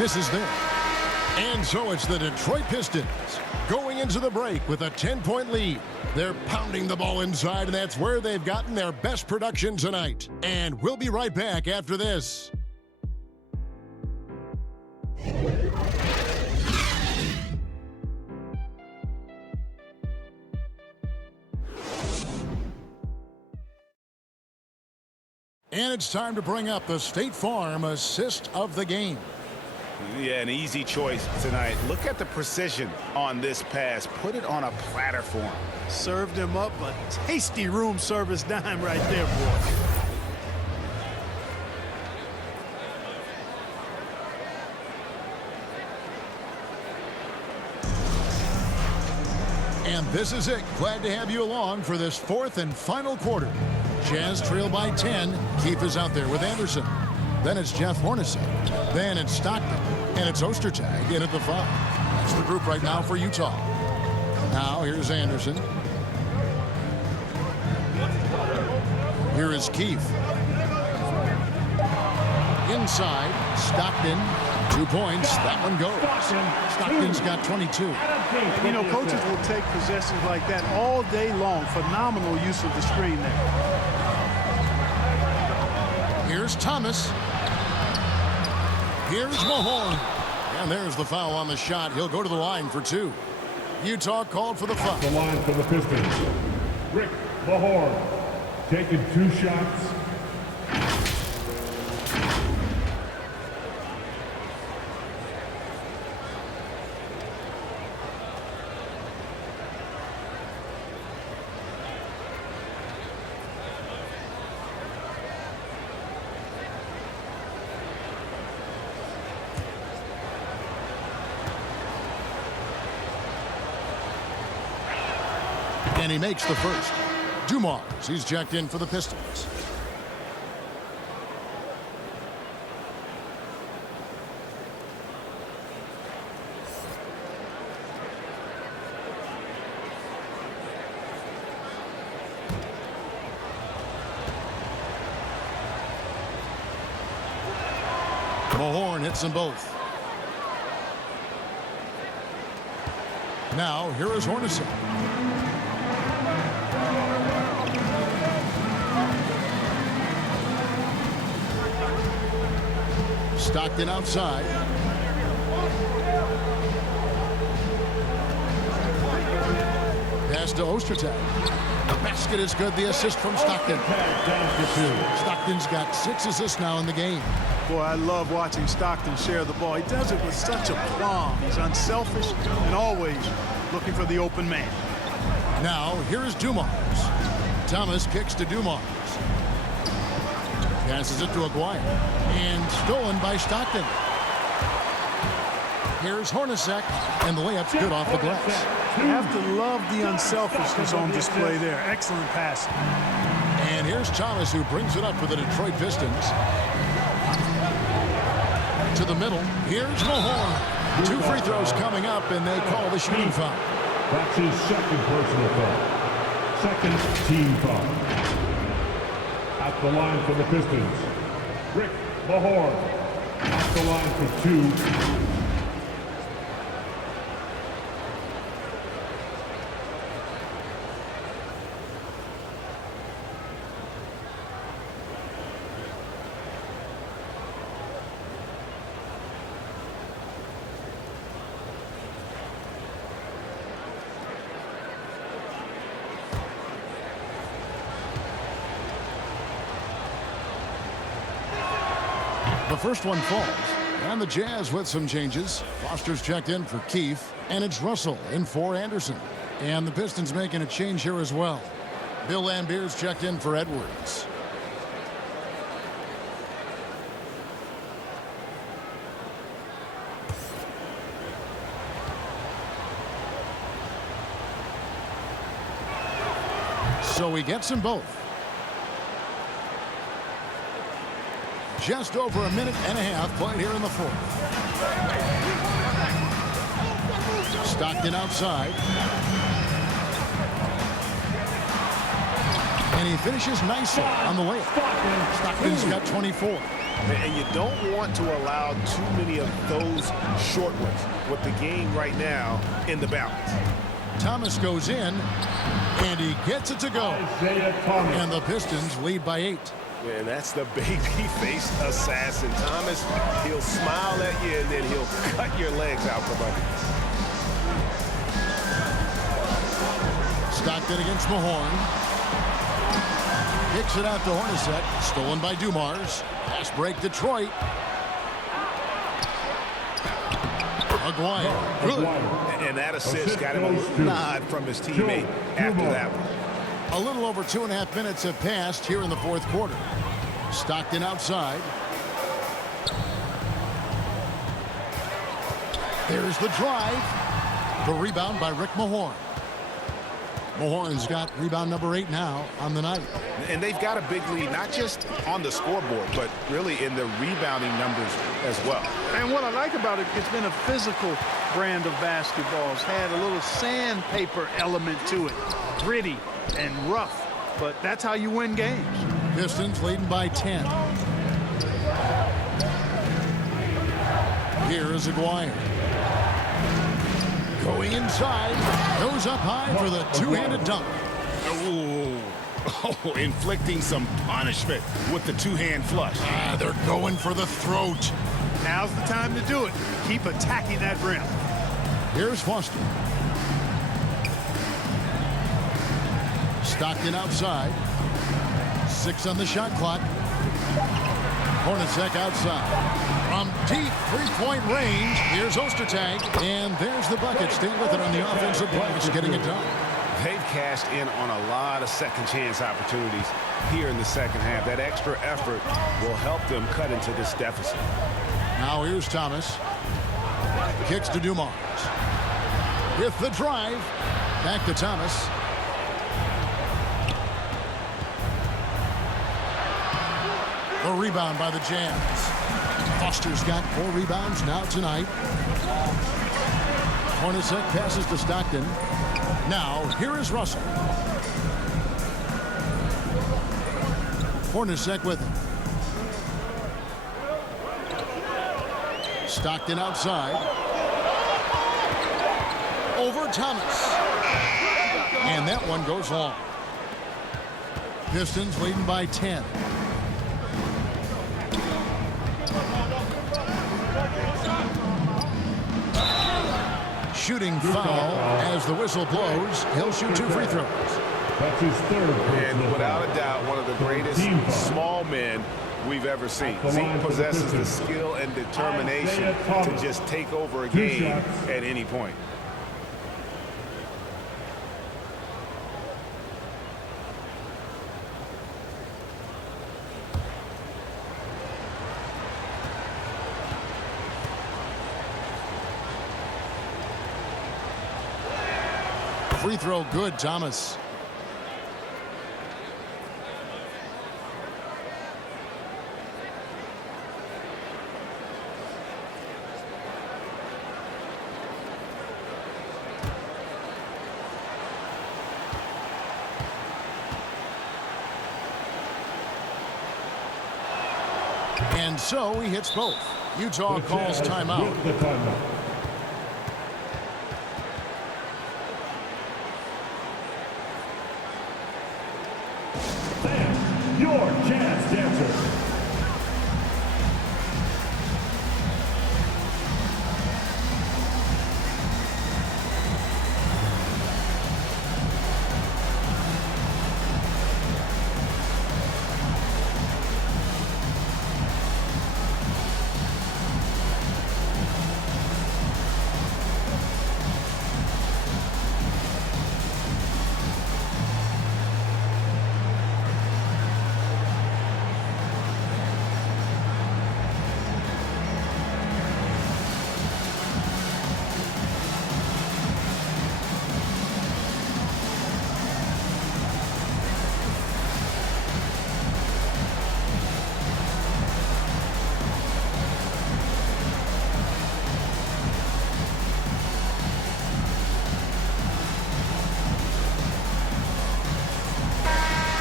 Misses there. And so it's the Detroit Pistons going into the break with a 10-point lead. They're pounding the ball inside, and that's where they've gotten their best production tonight. And we'll be right back after this. And it's time to bring up the State Farm assist of the game. Yeah, an easy choice tonight. Look at the precision on this pass. Put it on a platter for him. Served him up a tasty room service dime right there, boy. And this is it. Glad to have you along for this fourth and final quarter. Jazz trail by 10. Keefe is out there with Anderson. Then it's Jeff Hornacek. Then it's Stockton. And it's Ostertag in at the 5. That's the group right now for Utah. Now here's Anderson. Here is Keefe. Inside, Stockton. 2 points. That one goes. Stockton's got 22. You know, coaches will take possessions like that all day long. Phenomenal use of the screen there. Here's Thomas. Here's Mahorn. And there's the foul on the shot. He'll go to the line for 2. Utah called for the foul. The line for the Pistons. Rick Mahorn taking 2 shots. And he makes the first. Dumars, he's jacked in for the Pistons. Mahorn hits them both. Now, here is Hornacek. Stockton outside. Pass to Ostertag. The basket is good. The assist from Stockton. Stockton's got 6 assists now in the game. Boy, I love watching Stockton share the ball. He does it with such aplomb. He's unselfish and always looking for the open man. Now, here is Dumars. Thomas kicks to Dumars. Passes it to Aguirre. And stolen by Stockton. Here's Hornacek. And the layup's good off the glass. You have to love the unselfishness on display there. Excellent passing. And here's Thomas, who brings it up for the Detroit Pistons. To the middle. Here's Mahorn. 2 free throws coming up, and they call the shooting foul. That's his second personal foul. Second team foul. At the line for the Pistons, Rick Mahorn. At the line for 2. The first one falls. And the Jazz with some changes. Foster's checked in for Keefe. And it's Russell in for Anderson. And the Pistons making a change here as well. Bill Lambier's checked in for Edwards. So he gets them both. Just over a minute and a half played here in the fourth. Stockton outside. And he finishes nicely on the layup. Stockton's got 24. And you don't want to allow too many of those short ones with the game right now in the balance. Thomas goes in, and he gets it to go. And the Pistons lead by 8. And that's the baby-faced assassin. Thomas, he'll smile at you, and then he'll cut your legs out from under. Stockton against Mahorn. Kicks it out to Hornacek. Stolen by Dumars. Pass break, Detroit. Aguirre. Good. And that assist got him a nod from his teammate after that one. A little over 2.5 minutes have passed here in the fourth quarter. Stockton outside. There's the drive. The rebound by Rick Mahorn. Mahorn's got rebound number 8 now on the night. And they've got a big lead, not just on the scoreboard, but really in the rebounding numbers as well. And what I like about it, it's been a physical brand of basketball. It's had a little sandpaper element to it. Gritty and rough, but that's how you win games. Pistons leading by 10. Here is Aguirre. Going inside, goes up high for the two-handed dunk. Oh, inflicting some punishment with the two-hand flush. They're going for the throat. Now's the time to do it. Keep attacking that rim. Here's Foster. Stockton outside. 6 on the shot clock. Hornacek outside. From deep three-point range, here's Ostertag. And there's the bucket. Staying with it on the offensive glass, getting it done. They've cashed in on a lot of second-chance opportunities here in the second half. That extra effort will help them cut into this deficit. Now here's Thomas. Kicks to Dumars. With the drive. Back to Thomas. The rebound by the Jazz. Foster's got 4 rebounds now tonight. Hornacek passes to Stockton. Now, here is Russell. Hornacek with him. Stockton outside. Over Thomas. And that one goes long. Pistons leading by 10. Shooting foul as the whistle blows. He'll shoot 2 free throws. That's his third. And without a doubt, one of the greatest small men we've ever seen. Zeke possesses the skill and determination to just take over a game at any point. Free throw good, Thomas. And so he hits both. Utah calls timeout. Your Jazz Dancer.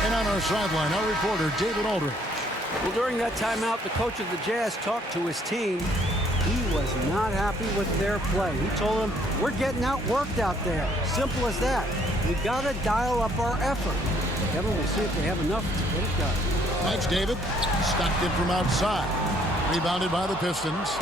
On our sideline, our reporter, David Aldridge. Well, during that timeout, the coach of the Jazz talked to his team. He was not happy with their play. He told them, we're getting outworked out there. Simple as that. We've got to dial up our effort. Kevin, we'll see if they have enough to get it done. Thanks, David. Stockton from outside. Rebounded by the Pistons.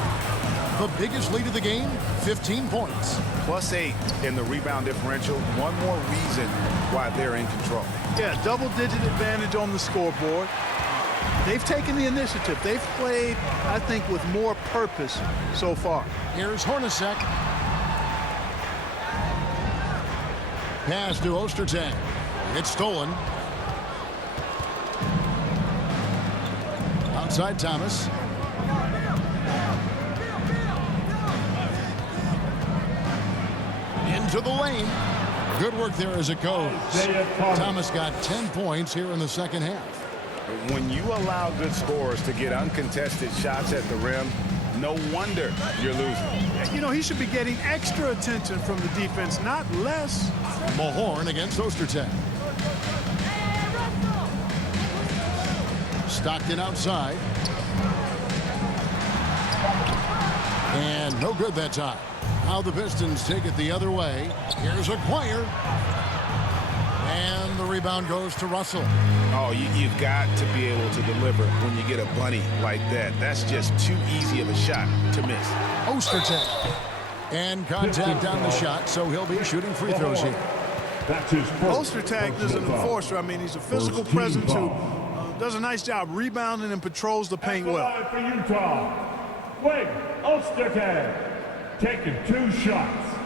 The biggest lead of the game, 15 points. +8 in the rebound differential. One more reason why they're in control. Yeah, double-digit advantage on the scoreboard. They've taken the initiative. They've played, I think, with more purpose so far. Here's Hornacek. Pass to Ostertag. It's stolen. Outside Thomas. Into the lane. Good work there as it goes. Thomas got 10 points here in the second half. When you allow good scorers to get uncontested shots at the rim, no wonder you're losing. You know, he should be getting extra attention from the defense, not less. Mahorn against Ostertag. Stockton outside. And no good that time. Now the Pistons take it the other way. Here's Acquire. And the rebound goes to Russell. Oh, you've got to be able to deliver when you get a bunny like that. That's just too easy of a shot to miss. Ostertag. And contact on the shot, so he'll be shooting free throws here. That's his first. Ostertag is an enforcer. I mean, he's a physical presence who does a nice job rebounding and patrols the paint well. For Utah, Wade Ostertag. Taking 2 shots.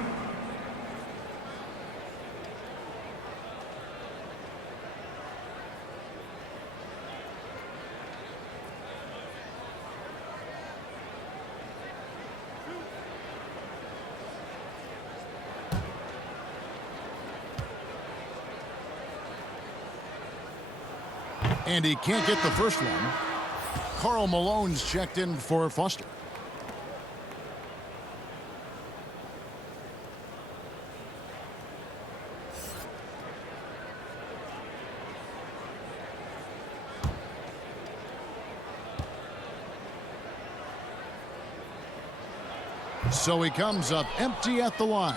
And he can't get the first one. Karl Malone's checked in for Foster. So he comes up empty at the line.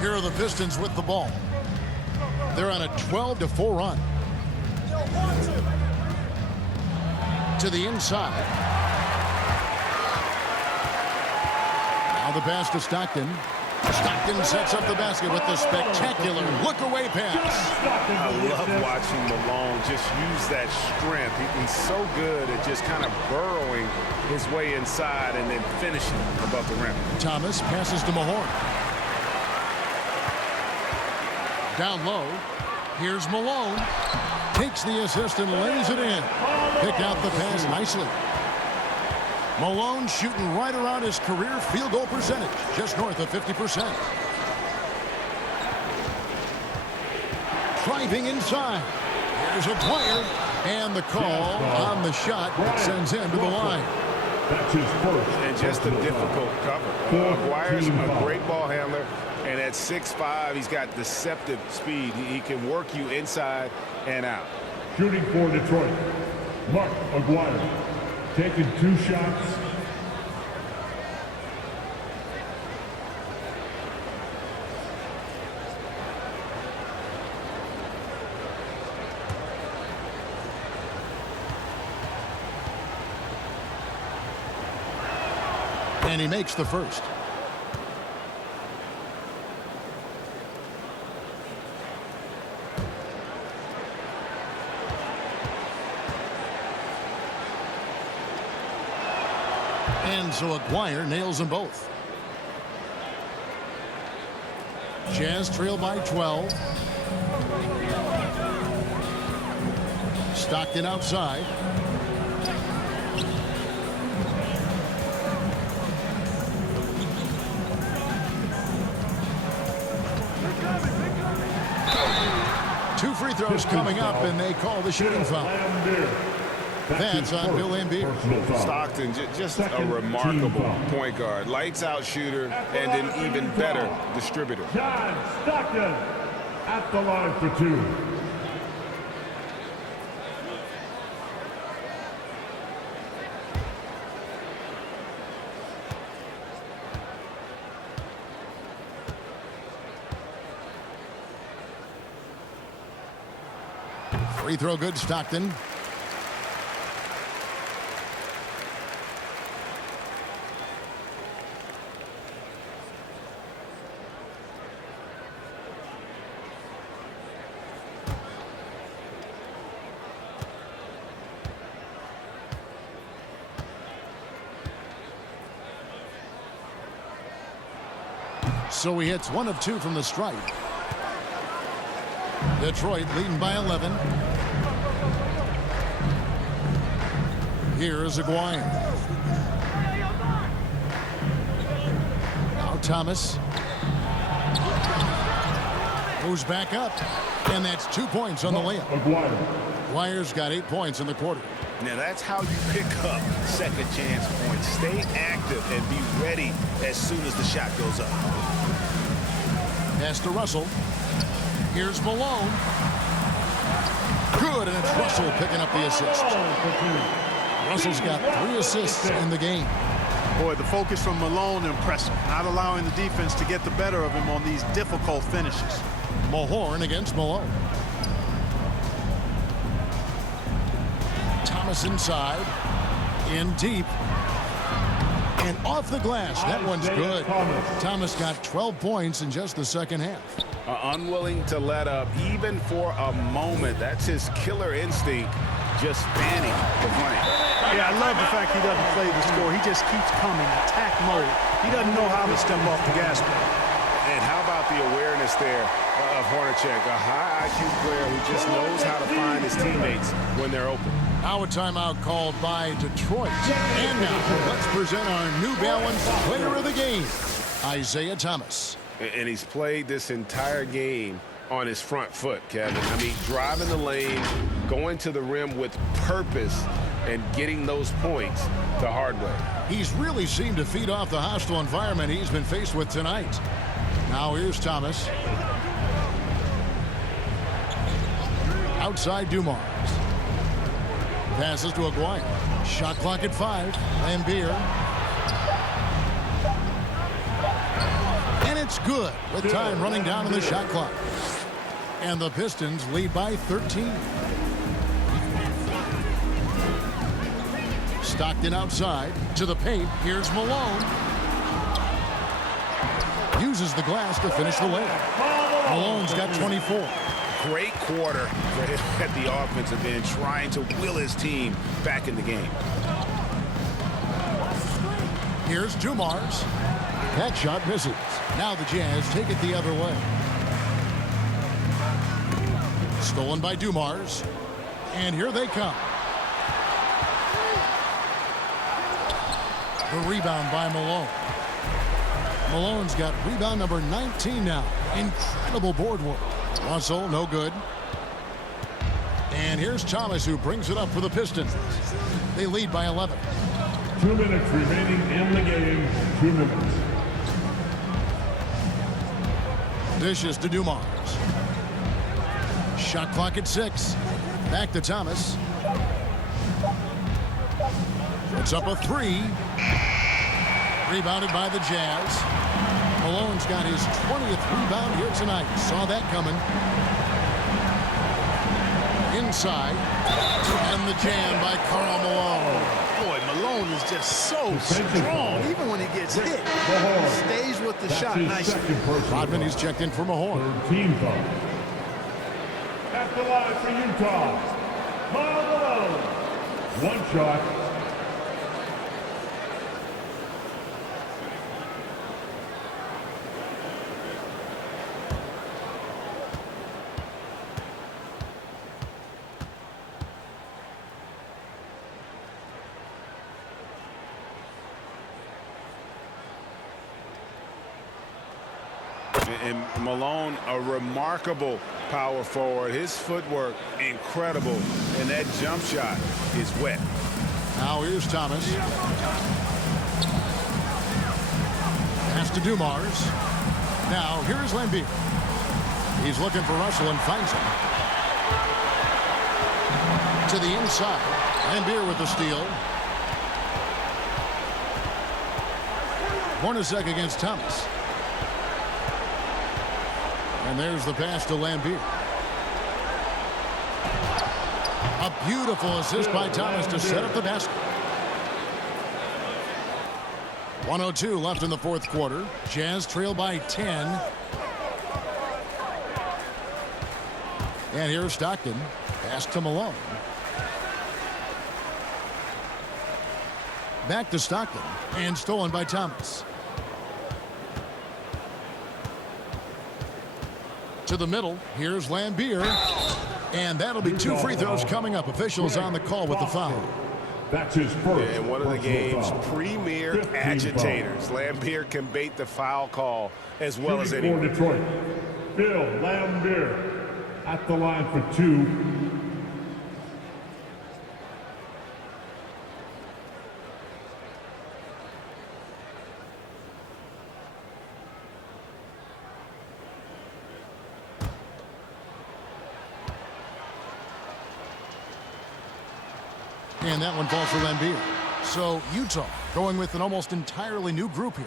Here are the Pistons with the ball. They're on a 12-4 run. To the inside. Now the pass to Stockton. Stockton sets up the basket with the spectacular look-away pass. I love watching Malone just use that strength. He's so good at just kind of burrowing his way inside and then finishing above the rim. Thomas passes to Mahorn. Down low. Here's Malone. Takes the assist and lays it in. Picked out the pass nicely. Malone shooting right around his career field goal percentage, just north of 50%. Driving inside. Here's Aguirre, and the call on the shot that sends him to the line. That's his first. And just a difficult cover. Aguirre's a great ball handler, and at 6'5", he's got deceptive speed. He can work you inside and out. Shooting for Detroit, Mark Aguirre. Taking 2 shots. And he makes the first. And so Aguirre nails them both. Jazz trail by 12. Stockton outside. Two free throws coming up, and they call the shooting foul. That's on Bill Laimbeer. Stockton, just a remarkable point guard. Lights out shooter and an even better distributor. John Stockton at the line for 2. Free throw good, Stockton. So he hits 1 of 2 from the stripe. Detroit leading by 11. Here is Aguirre. Now Thomas. Moves back up. And that's 2 points on the layup. Aguirre's got 8 points in the quarter. Now that's how you pick up second chance points. Stay active and be ready as soon as the shot goes up. Pass to Russell. Here's Malone. Good, and it's Russell picking up the assist. Russell's got 3 assists in the game. Boy, the focus from Malone impressive. Not allowing the defense to get the better of him on these difficult finishes. Mahorn against Malone. Thomas inside. In deep. And off the glass. That one's good. Thomas got 12 points in just the second half. Unwilling to let up even for a moment. That's his killer instinct, just fanning the flame. Yeah, I love the fact he doesn't play the score. He just keeps coming, attack mode. He doesn't know how to step off the gas pedal. And how about the awareness there of Hornacek, a high IQ player who just knows how to find his teammates when they're open. Now a timeout called by Detroit. And now let's present our New Balance player of the game, Isaiah Thomas. And he's played this entire game on his front foot, Kevin. I mean, driving the lane, going to the rim with purpose, and getting those points the hard way. He's really seemed to feed off the hostile environment he's been faced with tonight. Now here's Thomas. Outside Dumars. Passes to Aguirre. Shot clock at 5. Laimbeer. it's good with time running down in the shot clock. And the Pistons lead by 13. Stockton outside to the paint. Here's Malone. Uses the glass to finish the layup. Malone's got 24. Great quarter for him at the offensive end, trying to will his team back in the game. Here's Dumars. That shot misses. Now the Jazz take it the other way. Stolen by Dumars. And here they come. The rebound by Malone. Malone's got rebound number 19 now. Incredible board work. Russell, no good. And here's Thomas, who brings it up for the Pistons. They lead by 11. 2 minutes remaining in the game. 2 minutes. Dishes to Dumars. Shot clock at 6. Back to Thomas. Puts up a 3. Rebounded by the Jazz. Malone's got his 20th rebound here tonight. Saw that coming. Inside. And the jam by Karl Malone. Boy, Malone is just so strong. Even when he gets hit, he stays with the shot nicely. Rodman, he's checked in for Mahorn. Team foul. At the line for Utah, Karl Malone. One shot. And Malone, a remarkable power forward. His footwork, incredible. And that jump shot is wet. Now here's Thomas. Pass to Dumars. Now here's Lambier. He's looking for Russell and finds him. To the inside. Lambier with the steal. Hornacek against Thomas. And there's the pass to Lambier. A beautiful assist by Thomas to set up the basket. 1:02 left in the fourth quarter. Jazz trail by 10. And here's Stockton. Pass to Malone. Back to Stockton. And stolen by Thomas. To the middle. Here's Lambier. And that'll be 2 free throws coming up. Officials on the call with the foul. That's his first. And one of the game's premier agitators. Lambier can bait the foul call as well as anyone. For Detroit, Bill Lambier at the line for 2. And that one falls for Lambier. So Utah going with an almost entirely new group here.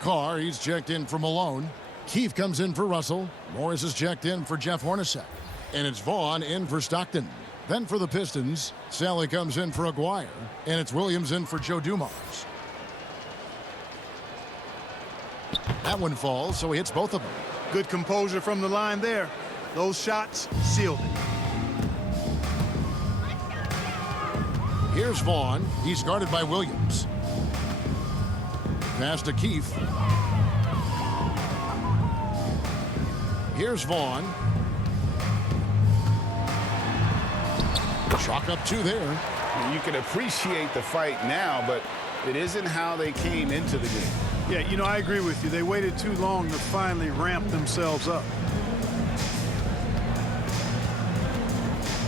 Carr, he's checked in for Malone. Keefe comes in for Russell. Morris is checked in for Jeff Hornacek. And it's Vaughn in for Stockton. Then for the Pistons, Sally comes in for Aguirre. And it's Williams in for Joe Dumars. That one falls, so he hits both of them. Good composure from the line there. Those shots sealed it. Here's Vaughn. He's guarded by Williams. Pass to Keefe. Here's Vaughn. Chalk up 2 there. You can appreciate the fight now, but it isn't how they came into the game. Yeah, you know, I agree with you. They waited too long to finally ramp themselves up.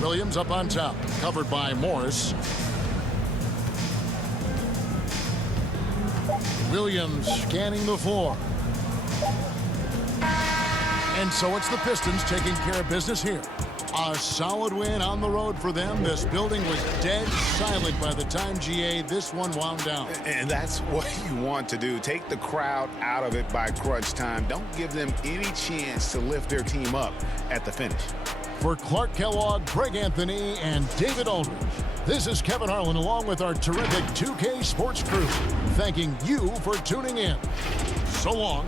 Williams up on top. Covered by Morris. Williams scanning the floor. And so it's the Pistons taking care of business here A solid win on the road for them. This building was dead silent by the time, GA, this one wound down. And that's what you want to do. Take the crowd out of it by crunch time. Don't give them any chance to lift their team up at the finish. For Clark Kellogg, Greg Anthony, and David Aldridge, this is Kevin Harlan along with our terrific 2K Sports crew, thanking you for tuning in. So long.